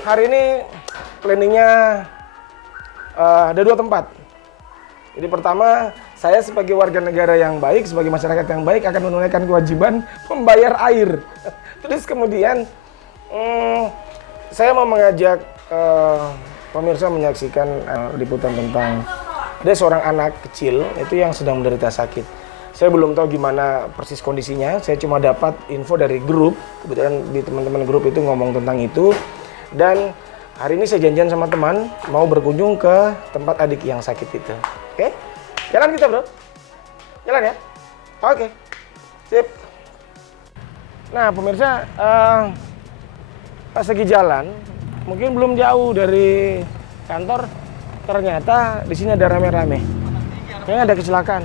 hari ini planningnya ada 2 tempat. Jadi pertama, saya sebagai warga negara yang baik, sebagai masyarakat yang baik akan menunaikan kewajiban membayar air. Terus kemudian saya mau mengajak pemirsa menyaksikan liputan tentang ada seorang anak kecil itu yang sedang menderita sakit. Saya belum tahu gimana persis kondisinya, saya cuma dapat info dari grup, kebetulan di teman-teman grup itu ngomong tentang itu. Dan hari ini saya janjian sama teman mau berkunjung ke tempat adik yang sakit itu. Oke? Jalan kita, bro? Jalan ya? Oke. Sip. Nah, pemirsa, pas lagi jalan, mungkin belum jauh dari kantor, ternyata di sini ada rame-rame. Kayaknya ada kecelakaan.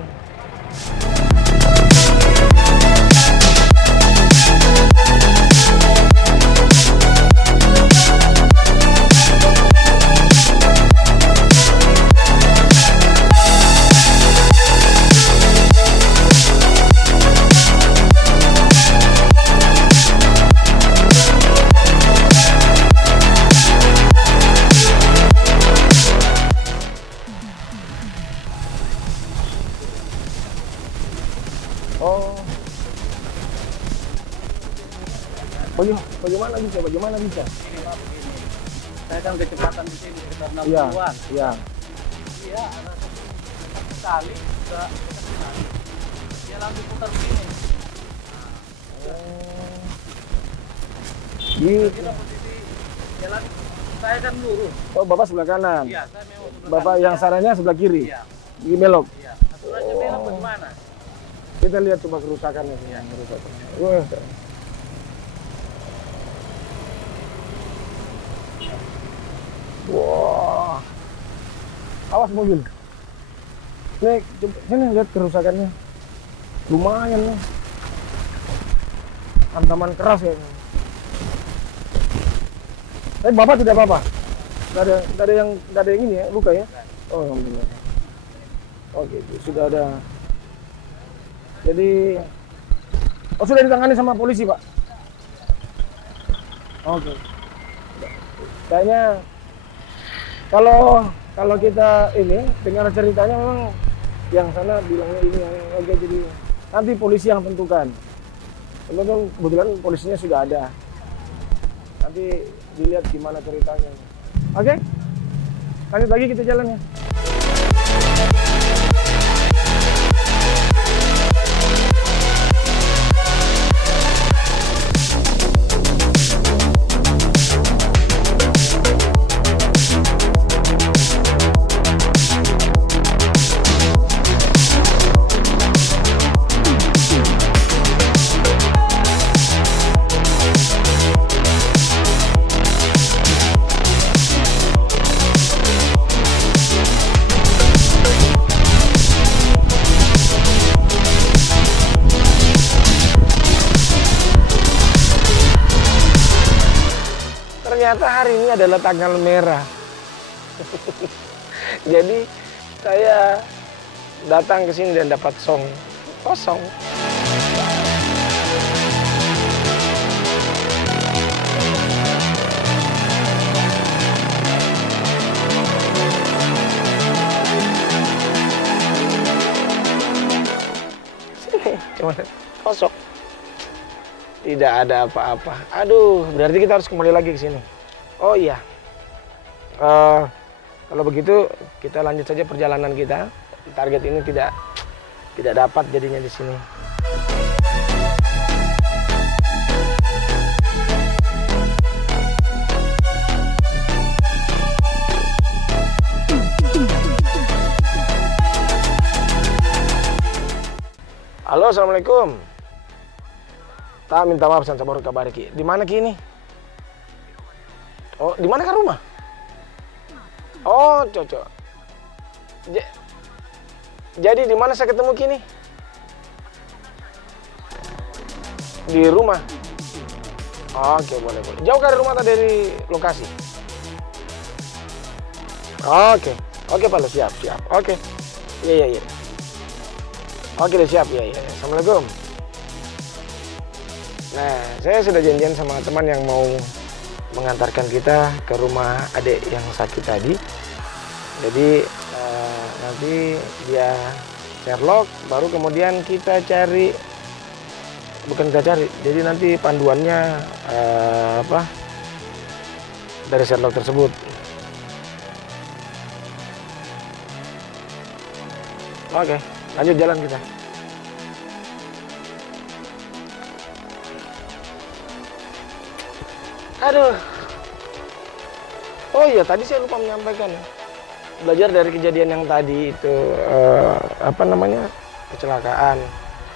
Oh, bagaimana bisa? Bagaimana bisa? Saya kan kecepatan di sini sekitar 60-an. Iya. Iya, ada sekali juga dia langsung putar begini. Gitu. Kita posisi jalan, saya kan lurus. Oh, Bapak sebelah kanan. Iya, saya memang sebelah Bapak kanan. yang sarannya sebelah kiri. Iya. Ini belok. Iya. Aturannya belok bagaimana? Kita lihat coba kerusakannya sih. Wah. Wah. Awas mobil. Nih, coba sini lihat kerusakannya. Lumayan nih. Hantaman keras ya. Tapi Bapak tidak apa-apa. Tidak ada yang ini ya, luka ya. Oh, alhamdulillah. Oke, sudah ada. Jadi, oh sudah ditangani sama polisi, Pak? Oke. Kayaknya kalau kita ini dengar ceritanya memang yang sana bilangnya ini yang oke, jadi nanti polisi yang tentukan. Kebetulan polisinya sudah ada. Nanti dilihat gimana ceritanya. Oke? Lanjut lagi kita jalannya. Ternyata hari ini adalah tanggal merah. Jadi saya datang ke sini dan dapat song kosong. Sini cuma kosong. Tidak ada apa-apa. Aduh, berarti kita harus kembali lagi ke sini. Oh iya, kalau begitu kita lanjut saja perjalanan kita. Target ini tidak dapat jadinya di sini. Halo, assalamualaikum. Tak minta maaf san sabar kabar Ki. Di mana Ki ini? Oh, di mana kan rumah? Oh, cocok. Jadi di mana saya ketemu Ki ini? Di rumah. Oke, boleh. Jauh dari rumah atau dari lokasi? Oke, Pak, siap. Oke. Iya. Oke, deh, siap. Iya. Assalamualaikum. Nah, saya sudah janjian sama teman yang mau mengantarkan kita ke rumah adik yang sakit tadi. Jadi nanti dia Sherlock, baru kemudian kita cari, bukan kita cari, jadi nanti panduannya dari Sherlock tersebut. Oke, lanjut jalan kita. Aduh. Oh iya, tadi saya lupa menyampaikan. Belajar dari kejadian yang tadi itu kecelakaan.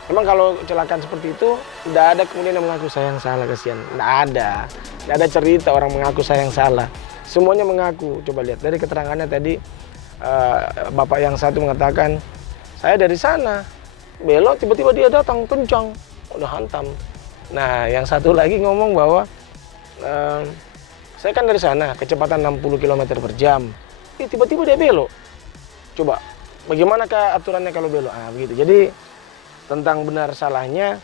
Memang kalau kecelakaan seperti itu tidak ada kemudian yang mengaku saya yang salah, kasihan. Tidak ada cerita orang mengaku saya yang salah. Semuanya mengaku. Coba lihat dari keterangannya tadi, bapak yang satu mengatakan saya dari sana belok, tiba-tiba dia datang kencang, udah hantam. Nah, yang satu lagi ngomong bahwa saya kan dari sana kecepatan 60 km per jam. Tiba-tiba dia belok. Coba, bagaimanakah aturannya kalau belok? Begitu. Jadi tentang benar salahnya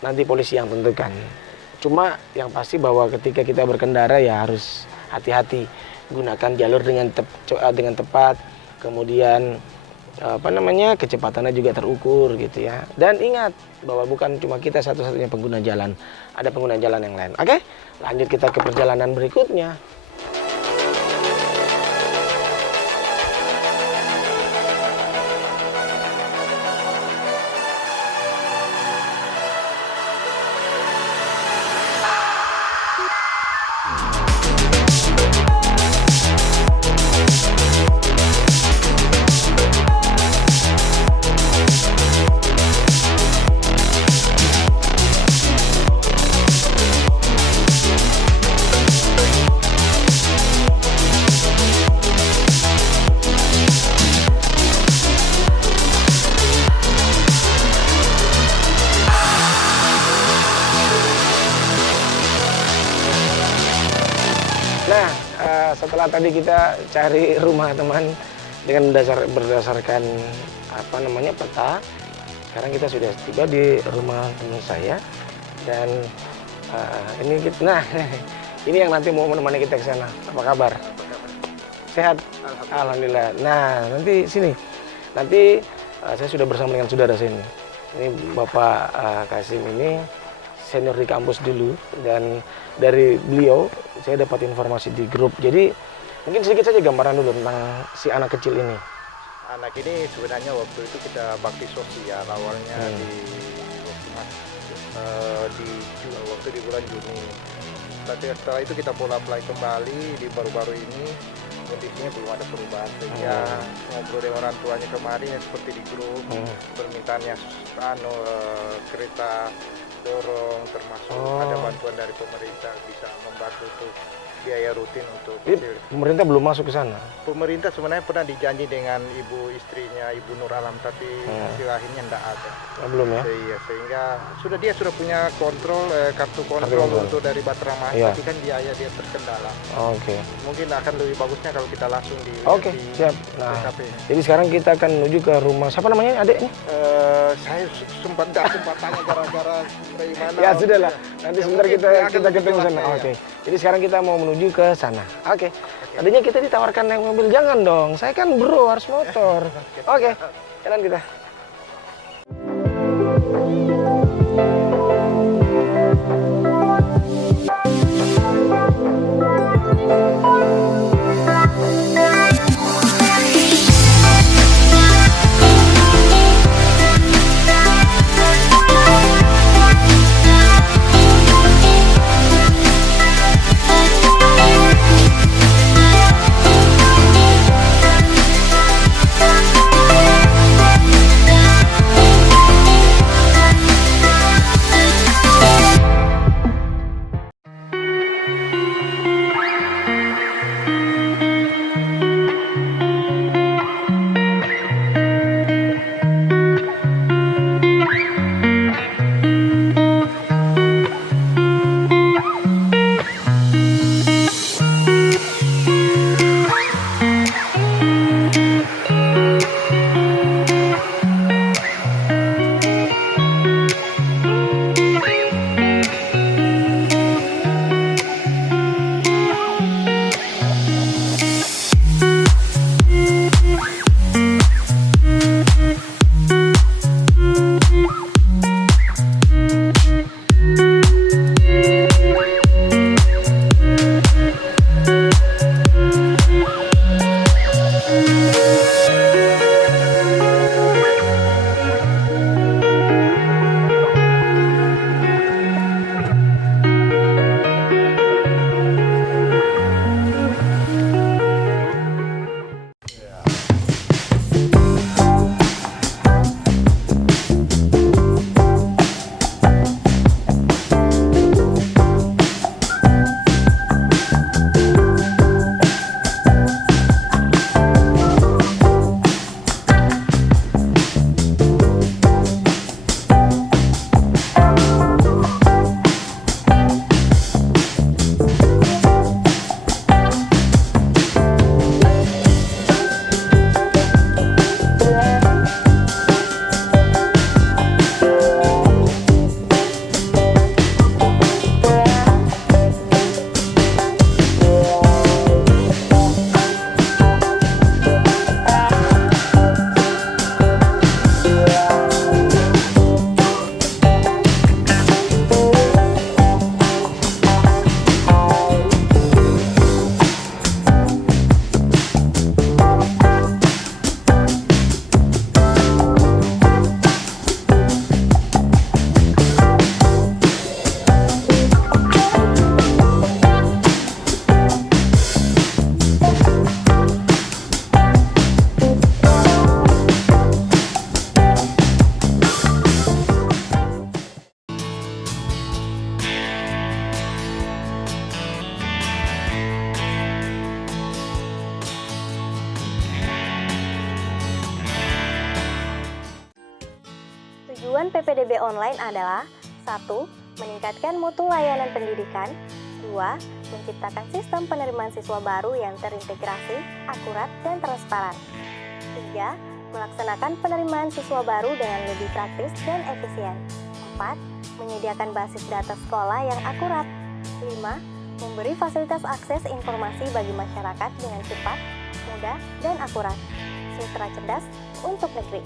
nanti polisi yang tentukan. Cuma yang pasti bahwa ketika kita berkendara ya harus hati-hati, gunakan jalur dengan tepat, kemudian kecepatannya juga terukur gitu ya. Dan ingat bahwa bukan cuma kita satu-satunya pengguna jalan, ada pengguna jalan yang lain. Oke, lanjut kita ke perjalanan berikutnya. Nah, setelah tadi kita cari rumah teman dengan berdasarkan peta, sekarang kita sudah tiba di rumah teman saya dan ini yang nanti mau menemani kita ke sana. Apa kabar? Sehat? Alhamdulillah. Nah, nanti sini. Nanti saya sudah bersama dengan saudara saya ini. Ini Bapak Kasim ini senior di kampus dulu, dan dari beliau saya dapat informasi di grup. Jadi mungkin sedikit saja gambaran dulu tentang si anak kecil ini. Anak ini sebenarnya waktu itu kita bakti sosial awalnya waktu di bulan Juni. Tapi setelah itu kita pola apply kembali di baru-baru ini, kondisinya belum ada perubahan, sehingga ngobrol dengan orang tuanya kemarin ya seperti di grup, permintaannya kereta dorong, termasuk ada bantuan dari pemerintah bisa membantu untuk biaya rutin untuk pemerintah belum masuk ke sana. Pemerintah sebenarnya pernah dijanji dengan ibu istrinya Ibu Nur Alam, tapi hasil akhirnya tidak ada. Belum ya? Iya, sehingga dia sudah punya kartu kontrol untuk dari Batramas, tapi kan biaya dia terkendala. Oke. Mungkin akan lebih bagusnya kalau kita langsung di siap. Nah, jadi sekarang kita akan menuju ke rumah siapa namanya adiknya? Saya sempat tanya gara-gara dari mana. Ya sudahlah, nanti sebentar kita ketemu sana. Oke. Jadi sekarang kita mau menuju ke sana. Oke. Tadinya kita ditawarkan naik mobil, jangan dong. Saya kan bro harus motor. Oke. Jalan kita. Tujuan PPDB online adalah 1. Meningkatkan mutu layanan pendidikan. 2. Menciptakan sistem penerimaan siswa baru yang terintegrasi, akurat, dan transparan. 3. Melaksanakan penerimaan siswa baru dengan lebih praktis dan efisien. 4. Menyediakan basis data sekolah yang akurat. 5. Memberi fasilitas akses informasi bagi masyarakat dengan cepat, mudah, dan akurat. Mitra cerdas untuk negeri.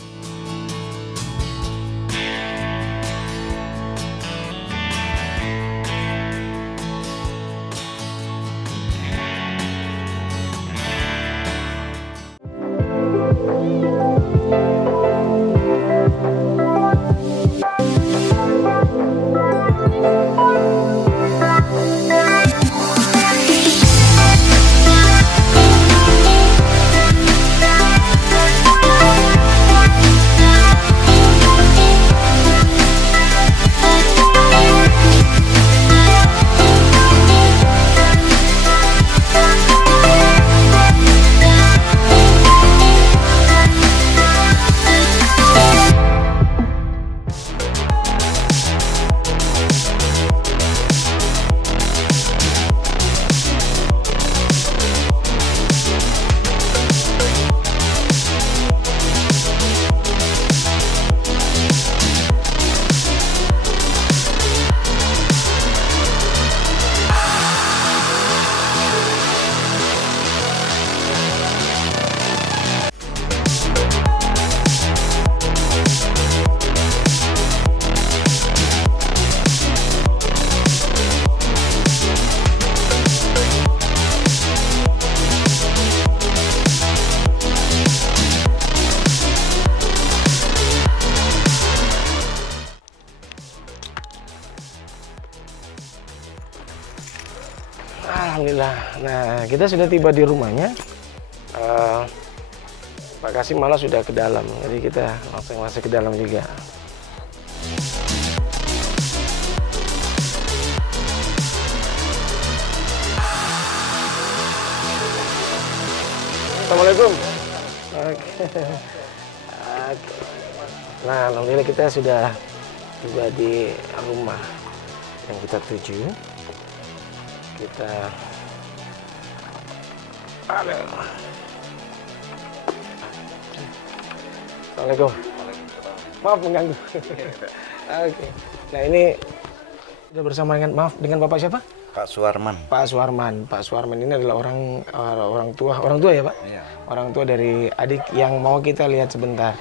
Alhamdulillah. Nah, kita sudah tiba di rumahnya. Pak Kasim malah sudah ke dalam, jadi kita langsung masuk ke dalam juga. Assalamualaikum. Oke. Nah, alhamdulillah kita sudah tiba di rumah yang kita tuju. Kita ada. Assalamualaikum. Maaf mengganggu. Oke. Nah, ini sudah bersama dengan Bapak siapa? Pak Suwarman. Pak Suwarman. Pak Suwarman ini adalah orang tua ya, Pak? Iya. Orang tua dari adik yang mau kita lihat sebentar.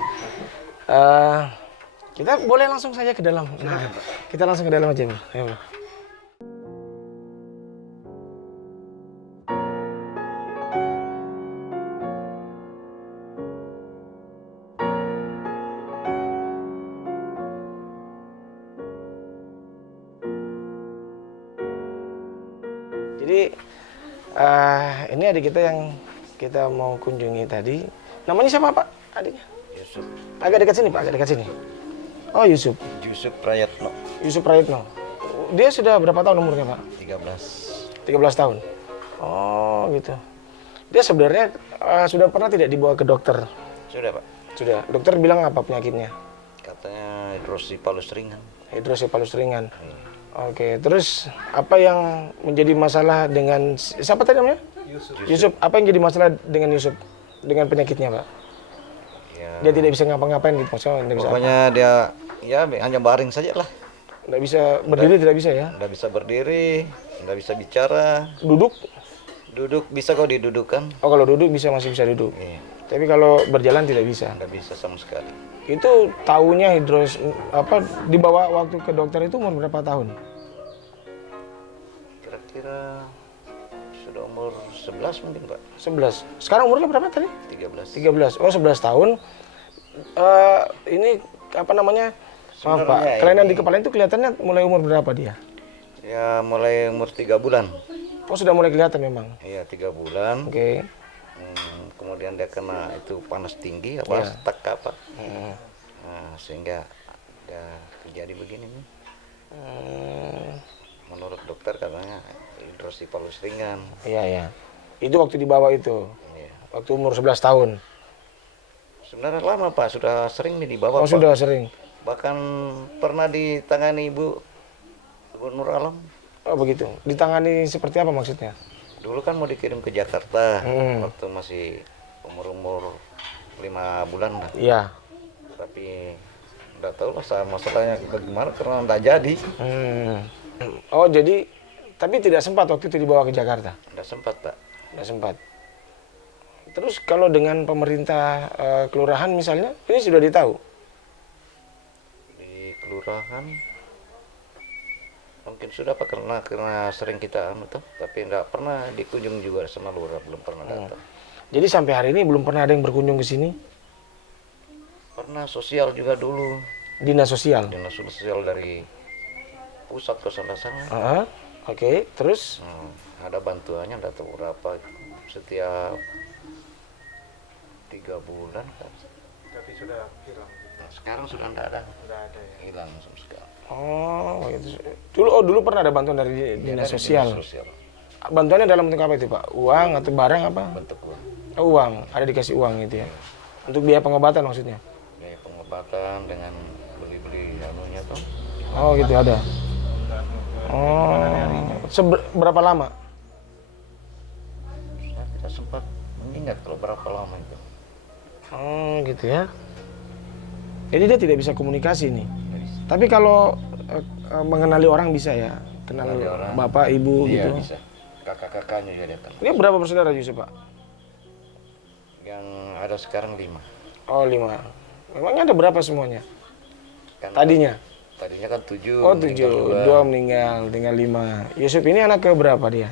Kita boleh langsung saja ke dalam. Nah, kita langsung ke dalam aja, Bu. Ayo, Bu. Jadi ini adik kita yang kita mau kunjungi tadi. Namanya siapa, Pak? Adiknya? Yusuf. Agak dekat sini, Pak. Agak dekat sini. Oh, Yusuf. Yusuf Prayatno. Yusuf Prayitno. Dia sudah berapa tahun umurnya, Pak? 13. 13 tahun. Oh, gitu. Dia sebenarnya sudah pernah tidak dibawa ke dokter? Sudah, Pak. Sudah. Dokter bilang apa penyakitnya? Katanya hidrosipalus ringan. Hidrosipalus ringan. Oke, terus apa yang menjadi masalah dengan siapa tadi namanya? Yusuf. Apa yang jadi masalah dengan Yusuf dengan penyakitnya, Pak? Ya, Dia tidak bisa ngapa-ngapain gitu, maksudnya tidak bisa. pokoknya dia ya hanya baring saja lah. Nggak bisa berdiri, tidak bisa ya? Nggak bisa berdiri, nggak bisa bicara. Duduk? Duduk bisa kok didudukan. Oh, kalau duduk masih bisa duduk. Iya, Tapi kalau berjalan tidak bisa. nggak bisa sama sekali. Itu tahunya dibawa waktu ke dokter itu umur berapa tahun? Kira-kira sudah umur 11 mungkin, Pak. 11. Sekarang umurnya berapa tadi? 13. 13. Oh, 11 tahun. Ini apa namanya? Maaf, Pak. Sebenarnya Kelainan ini- di kepala itu kelihatannya mulai umur berapa dia? Ya mulai umur 3 bulan. Oh, sudah mulai kelihatan memang. Iya, 3 bulan. Oke. Kemudian dia kena itu panas tinggi apa Iya. stak apa. Hmm. Nah, sehingga ya terjadi begini nih. Menurut dokter katanya hidrosipalus ringan. Iya, iya. Itu waktu dibawa itu. Iya. Waktu umur 11 tahun. Sebenarnya lama, Pak, sudah sering nih dibawa, Oh, Pak. sudah sering. Bahkan pernah ditangani Ibu Nur Alam. Oh begitu. Ditangani seperti apa maksudnya? Dulu kan mau dikirim ke Jakarta Hmm. waktu masih umur 5 bulan lah. Iya. Tapi nggak tahu lah masalahnya bagaimana karena nggak jadi. Hmm. Oh jadi, tapi tidak sempat waktu itu dibawa ke Jakarta? Nggak sempat Pak. Tidak sempat. Terus kalau dengan pemerintah kelurahan misalnya, ini sudah ditahu? Di kelurahan mungkin sudah Pak karena sering kita tapi nggak pernah dikunjung juga sama lurah, belum pernah datang. Jadi sampai hari ini belum pernah ada yang berkunjung ke sini? Pernah sosial juga dulu, Dinas sosial? dinas sosial dari pusat ke sana. Ah, oke. Terus? Ada bantuannya nggak tahu berapa setiap 3 bulan kan. Tapi sudah hilang. Nah, sekarang sudah nggak ada, Nggak ada ya. hilang sama sekali. Oh, gitu. Dulu pernah ada bantuan dari dinas Dari sosial. dinas sosial. Bantuannya dalam bentuk apa itu, Pak? Uang atau barang apa? Bentuk uang. Oh, uang, ada dikasih uang gitu ya. Untuk biaya pengobatan maksudnya. Biaya pengobatan dengan beli-beli anunya tuh. Oh, gitu ada. Oh. Berapa lama? Saya tidak sempat mengingat kalau berapa lama itu. Oh, gitu ya. Jadi dia tidak bisa komunikasi nih. Tapi kalau mengenali orang bisa ya, kenal Mengenali orang. bapak, ibu Iya gitu. bisa. Kakak-kakaknya juga datang. Ini berapa bersaudara Yusuf, Pak? Yang ada sekarang 5. Oh, 5. Memangnya ada berapa semuanya? Kan Tadinya? Tadinya kan 7. Oh, 7. 2 meninggal, tinggal 5. Yusuf ini anak ke berapa dia?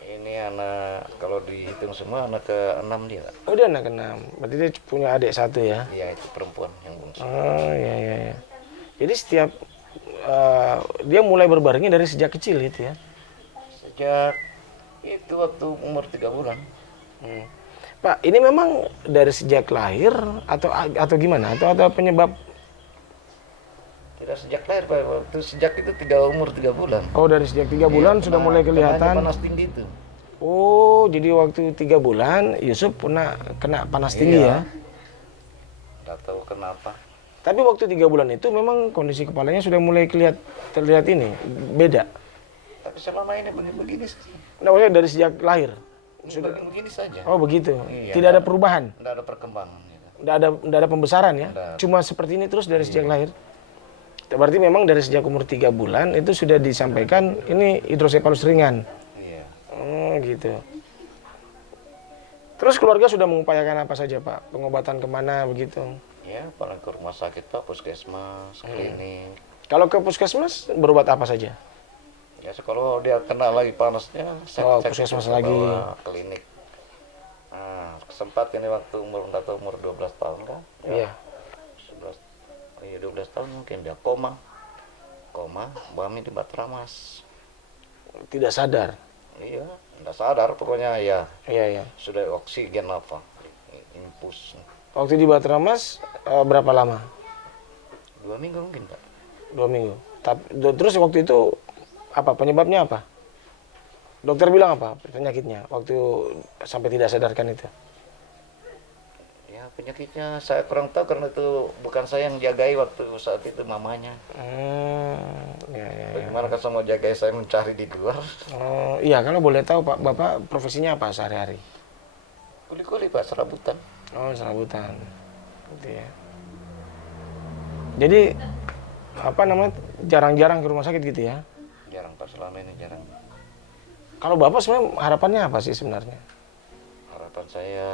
Ini anak, kalau dihitung semua anak ke-6 dia. Kak. Oh, dia anak ke-6. Berarti dia punya adik 1 ya? Iya itu perempuan yang bungsu. Oh, iya, iya, iya. Jadi setiap dia mulai berbaringnya dari sejak kecil gitu ya? Sejak itu waktu umur 3 bulan. Hmm. Pak, ini memang dari sejak lahir atau gimana? Atau penyebab? Tidak sejak lahir Pak, waktu sejak itu umur 3 bulan. Oh, dari sejak 3 bulan Iya, sudah mulai kelihatan. panas tinggi itu. Oh, jadi waktu 3 bulan Yusuf kena panas tinggi Iya. ya? Nggak tahu kenapa. Tapi waktu 3 bulan itu memang kondisi kepalanya sudah mulai terlihat ini beda. Tapi selama ini begini saja. Nah, maksudnya dari sejak lahir. Begini saja. Oh, begitu. Iya. Tidak ada perubahan. Nggak ada perkembangan. Gitu. Nggak ada pembesaran ya. Nggak. Cuma seperti ini terus dari sejak lahir. Berarti memang dari sejak umur 3 bulan itu sudah disampaikan ini hidrosefalus ringan. Iya. Oh, gitu. Terus keluarga sudah mengupayakan apa saja, Pak? Pengobatan kemana begitu? Ya, paling ke rumah sakit Pak, puskesmas, klinik. Kalau ke puskesmas berobat apa saja? Ya, kalau dia kena lagi panasnya, Oh, saya puskesmas bawa lagi. klinik. Nah, sempat ini waktu umur 12 tahun kan? Iya. 11, iya 12 tahun mungkin dia koma, bami di Batramas. Tidak sadar. Iya, nggak sadar pokoknya ya Iya, iya. sudah oksigen apa, infus. Waktu di Batramas berapa lama? 2 minggu mungkin Pak. 2 minggu. Terus waktu itu apa penyebabnya apa? Dokter bilang apa penyakitnya waktu sampai tidak sadarkan itu? Ya penyakitnya saya kurang tahu karena itu bukan saya yang jagai waktu saat itu, mamanya. Ya, ya, ya. Bagaimana kan sama jagai saya mencari di luar. Oh, iya kalau boleh tahu Pak, Bapak profesinya apa sehari-hari? Kuli-kuli Pak, serabutan. Oh, serabutan. Gitu ya. Jadi apa namanya jarang-jarang ke rumah sakit gitu ya? Jarang Pak, selama ini jarang. Kalau Bapak sebenarnya harapannya apa sih sebenarnya? Harapan saya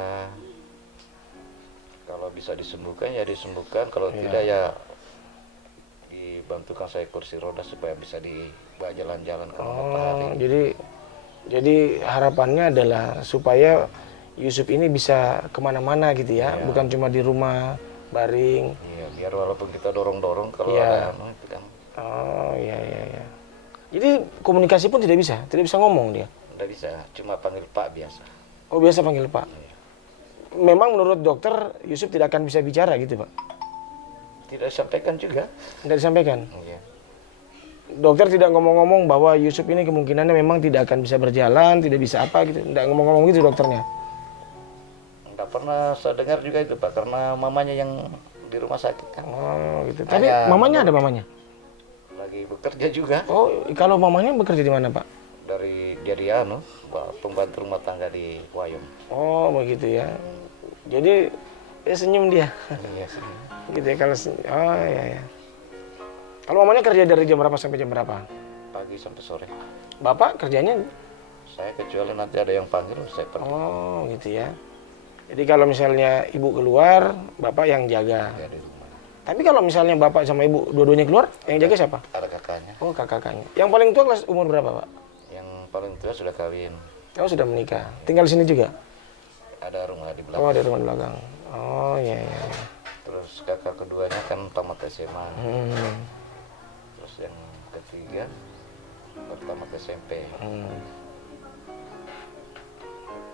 kalau bisa disembuhkan ya disembuhkan, kalau tidak ya dibantukan saya kursi roda supaya bisa dibawa jalan-jalan ke matahari. Oh, jadi harapannya adalah supaya Yusuf ini bisa kemana-mana gitu ya, Iya. bukan cuma di rumah baring. Iya, biar walaupun kita dorong-dorong kalau Iya. ada itu kan Oh, iya, iya, iya. Jadi komunikasi pun tidak bisa ngomong dia. nggak bisa, cuma panggil Pak biasa. Oh, biasa panggil Pak. Memang menurut dokter Yusuf tidak akan bisa bicara gitu, Pak. Tidak disampaikan juga. Tidak disampaikan. Iya. Dokter tidak ngomong-ngomong bahwa Yusuf ini kemungkinannya memang tidak akan bisa berjalan, tidak bisa apa gitu. Tidak ngomong-ngomong gitu dokternya. Nggak pernah saya dengar juga itu Pak, karena mamanya yang di rumah sakit kan. Oh gitu. Tapi Hanya mamanya ada mamanya? Lagi bekerja juga Oh, kalau mamanya bekerja di mana, Pak? dari jadi pembantu rumah tangga di Wayung. Oh, begitu ya. Jadi dia senyum dia. Iya sih. Gitu ya kalau oh ya ya. Kalau mamanya kerja dari jam berapa sampai jam berapa? Pagi sampai sore. Bapak kerjanya Saya kecuali nanti ada yang panggil saya pergi. oh gitu ya. Jadi kalau misalnya ibu keluar, bapak yang jaga. Ya, di rumah. Tapi kalau misalnya bapak sama ibu dua-duanya keluar, yang jaga siapa? Ada kakaknya. Oh, kakaknya. Yang paling tua kelas umur berapa, Pak? Yang paling tua sudah kawin. Oh, sudah menikah. Tinggal di sini juga? Ada rumah di Oh, belakang. ada rumah di belakang. Oh, iya iya. Iya. Terus kakak keduanya kan tamat SMA. Hmm. Terus yang ketiga baru tamat SMP. Hmm.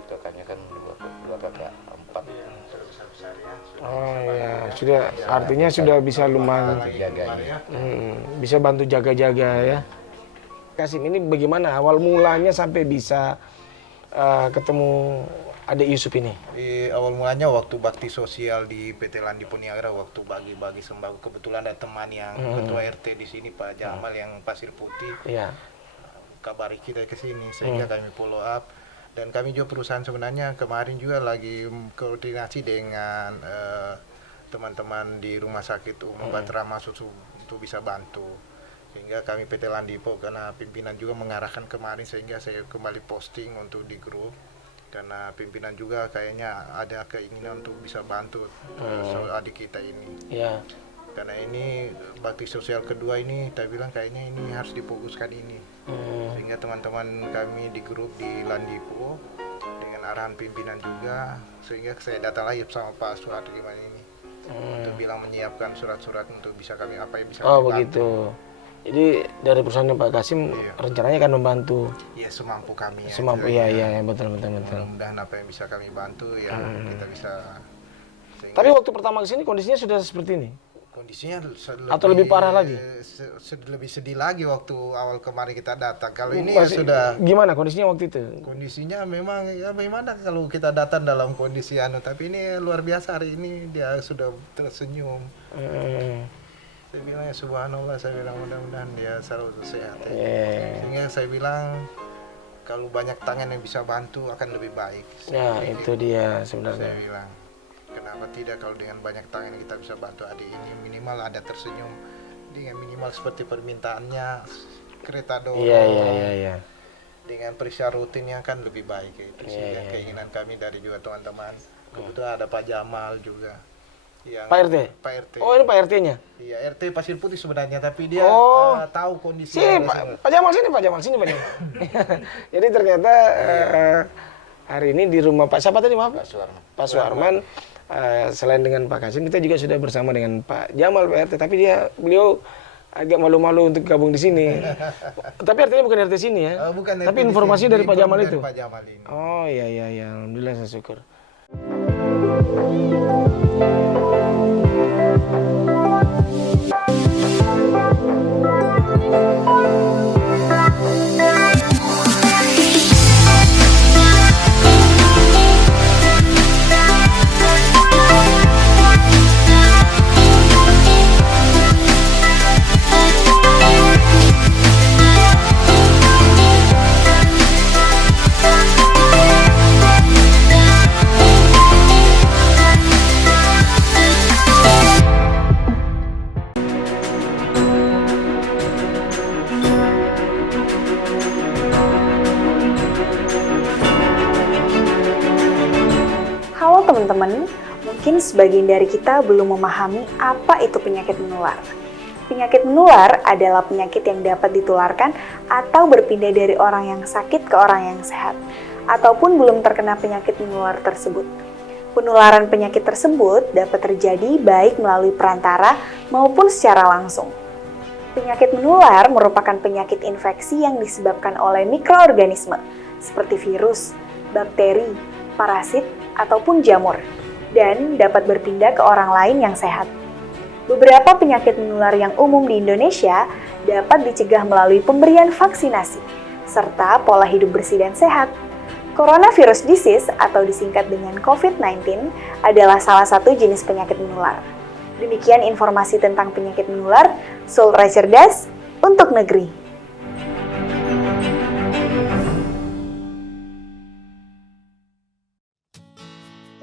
Kakaknya kan dua kakak, 4. Oh iya, sudah artinya sudah bisa lumayan Jaganya. bisa bantu jaga-jaga ya. Kasim, ini bagaimana awal mulanya sampai bisa ketemu adik Yusuf ini? Di awal mulanya waktu bakti sosial di PT Landi Poniagra, waktu bagi-bagi sembako, kebetulan ada teman yang ketua RT di sini Pak Jamal yang Pasir Putih, Iya. kabari kita ke sini sehingga kami follow up. Dan kami juga perusahaan sebenarnya kemarin juga lagi koordinasi dengan teman-teman di Rumah Sakit Umum Batra Masuk untuk bisa bantu. Sehingga kami PT Landipo karena pimpinan juga mengarahkan kemarin sehingga saya kembali posting untuk di grup. Karena pimpinan juga kayaknya ada keinginan untuk bisa bantu soal adik kita ini. Iya. Karena ini bakti sosial kedua ini, saya bilang kayaknya ini harus difokuskan ini. Sehingga teman-teman kami di grup di Landipo dengan arahan pimpinan juga, sehingga saya datang lagi sama Pak Suhad gimana ini untuk bilang menyiapkan surat-surat untuk bisa kami apa yang bisa Oh kami bantu. begitu. Jadi dari perusahaan Pak Kasim rencananya akan membantu Ya semampu kami ya. semampu ya ya betul betul betul. Mudah-mudahan apa yang bisa kami bantu ya kita bisa. Sehingga Tapi waktu pertama ke sini kondisinya sudah seperti ini. kondisinya Atau lebih parah lagi? Lebih sedih lagi waktu awal kemarin kita datang. Kalau ini Masih- ya sudah gimana kondisinya waktu itu? kondisinya memang ya bagaimana kalau kita datang dalam kondisi tapi ini luar biasa hari ini dia sudah tersenyum. Saya bilang ya subhanallah, saya bilang mudah-mudahan dia selalu sehat ya. Sehingga saya bilang kalau banyak tangan yang bisa bantu akan lebih baik. Ya itu dia Saya sebenarnya. bilang kenapa tidak kalau dengan banyak tangan yang kita bisa bantu adik ini minimal ada tersenyum dengan minimal seperti permintaannya kereta dorong. Iya. Dengan periksa rutinnya kan lebih baik itu sehingga keinginan kami dari juga teman-teman kebetulan ada Pak Jamal juga yang Pak RT? Pak RT. Oh ini Pak RT-nya? Iya RT Pasir Putih sebenarnya tapi dia tahu kondisi Sini yang Pak Jamal sini Pak Jamal. Jadi ternyata hari ini di rumah Pak siapa tadi maaf? Pak Suarman. Selain dengan Pak Kasim kita juga sudah bersama dengan Pak Jamal Pak RT. Tapi beliau agak malu-malu untuk gabung di sini. Tapi artinya bukan RT sini ya. bukan Tapi RT di informasi sini, dari Pak Jamal dari itu. Pak Jamal ini. Oh iya alhamdulillah saya syukur. Halo teman-teman, mungkin sebagian dari kita belum memahami apa itu penyakit menular. Penyakit menular adalah penyakit yang dapat ditularkan atau berpindah dari orang yang sakit ke orang yang sehat, ataupun belum terkena penyakit menular tersebut. Penularan penyakit tersebut dapat terjadi baik melalui perantara maupun secara langsung. Penyakit menular merupakan penyakit infeksi yang disebabkan oleh mikroorganisme, seperti virus, bakteri, parasit, ataupun jamur, dan dapat berpindah ke orang lain yang sehat. Beberapa penyakit menular yang umum di Indonesia dapat dicegah melalui pemberian vaksinasi, serta pola hidup bersih dan sehat. Coronavirus disease atau disingkat dengan COVID-19 adalah salah satu jenis penyakit menular. Demikian informasi tentang penyakit menular, Sultra Cerdas untuk negeri.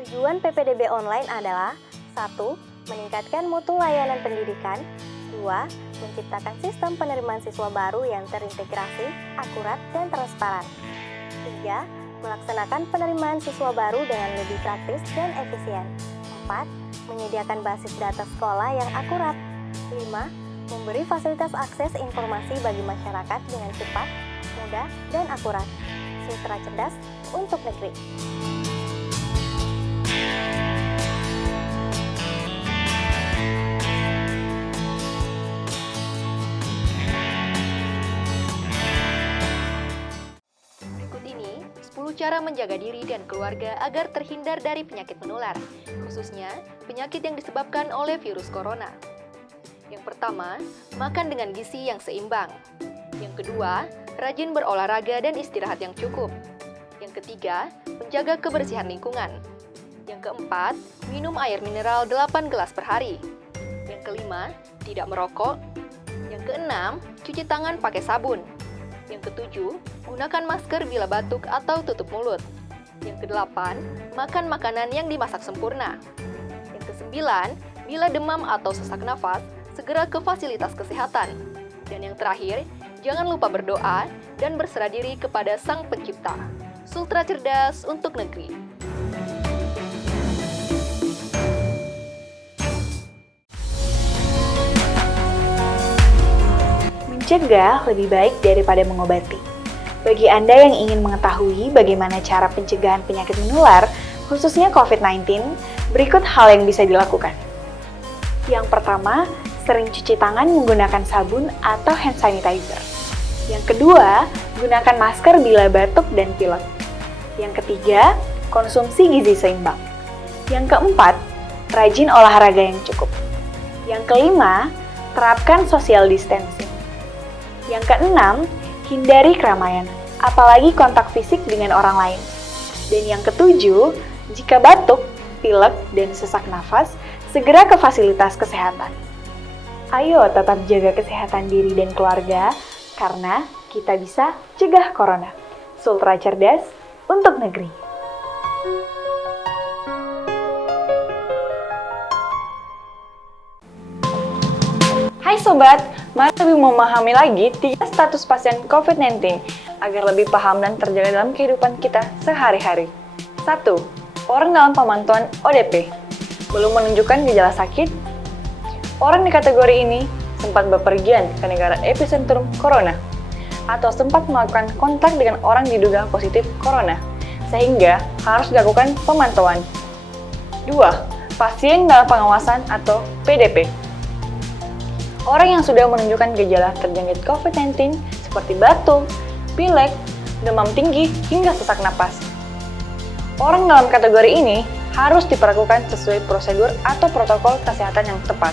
Tujuan PPDB online adalah 1. Meningkatkan mutu layanan pendidikan. 2. Menciptakan sistem penerimaan siswa baru yang terintegrasi, akurat, dan transparan. 3. Melaksanakan penerimaan siswa baru dengan lebih praktis dan efisien. 4. Menyediakan basis data sekolah yang akurat. 5. Memberi fasilitas akses informasi bagi masyarakat dengan cepat, mudah, dan akurat. Sultra Cerdas untuk negeri. Berikut ini 10 cara menjaga diri dan keluarga agar terhindar dari penyakit menular, khususnya penyakit yang disebabkan oleh virus corona. Yang pertama, makan dengan gizi yang seimbang. Yang kedua, rajin berolahraga dan istirahat yang cukup. Yang ketiga, menjaga kebersihan lingkungan. Yang keempat, minum air mineral 8 gelas per hari. Yang kelima, tidak merokok. Yang keenam, cuci tangan pakai sabun. Yang ketujuh, gunakan masker bila batuk atau tutup mulut. Yang kedelapan, makan makanan yang dimasak sempurna. Yang kesembilan, bila demam atau sesak nafas, segera ke fasilitas kesehatan. Dan yang terakhir, jangan lupa berdoa dan berserah diri kepada Sang Pencipta. Sultra Cerdas untuk negeri. Mencegah lebih baik daripada mengobati. Bagi Anda yang ingin mengetahui bagaimana cara pencegahan penyakit menular, khususnya COVID-19, berikut hal yang bisa dilakukan. Yang pertama, sering cuci tangan menggunakan sabun atau hand sanitizer. Yang kedua, gunakan masker bila batuk dan pilek. Yang ketiga, konsumsi gizi seimbang. Yang keempat, rajin olahraga yang cukup. Yang kelima, terapkan social distancing. Yang keenam, hindari keramaian, apalagi kontak fisik dengan orang lain. Dan yang ketujuh, jika batuk, pilek, dan sesak nafas, segera ke fasilitas kesehatan. Ayo tetap jaga kesehatan diri dan keluarga, karena kita bisa cegah corona. Sultra Cerdas untuk negeri. Hai Sobat, mari lebih memahami lagi 3 status pasien COVID-19 agar lebih paham dan terjaga dalam kehidupan kita sehari-hari. 1. Orang dalam pemantauan ODP belum menunjukkan gejala sakit. Orang di kategori ini sempat bepergian ke negara epicentrum corona atau sempat melakukan kontak dengan orang diduga positif corona, sehingga harus dilakukan pemantauan. 2. Pasien dalam pengawasan atau PDP. Orang yang sudah menunjukkan gejala terjangkit COVID-19 seperti batuk, pilek, demam tinggi, hingga sesak napas. Orang dalam kategori ini harus diperlakukan sesuai prosedur atau protokol kesehatan yang tepat.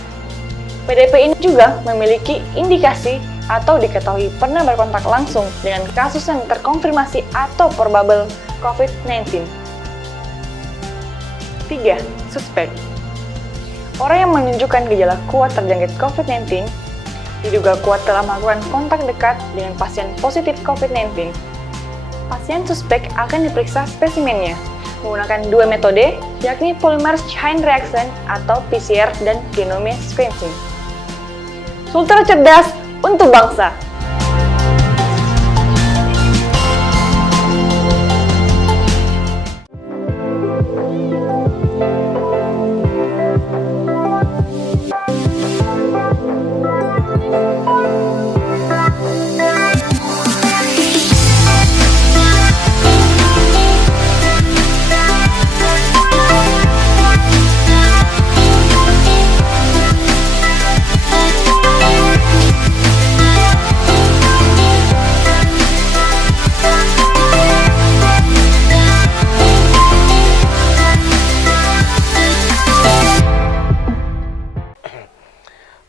PDP ini juga memiliki indikasi atau diketahui pernah berkontak langsung dengan kasus yang terkonfirmasi atau probable COVID-19. 3. Suspek. Orang yang menunjukkan gejala kuat terjangkit COVID-19 diduga kuat telah melakukan kontak dekat dengan pasien positif COVID-19. Pasien suspek akan diperiksa spesimennya menggunakan 2 metode, yakni polymer chain reaction atau PCR dan genome sequencing. Sultra Cerdas untuk bangsa.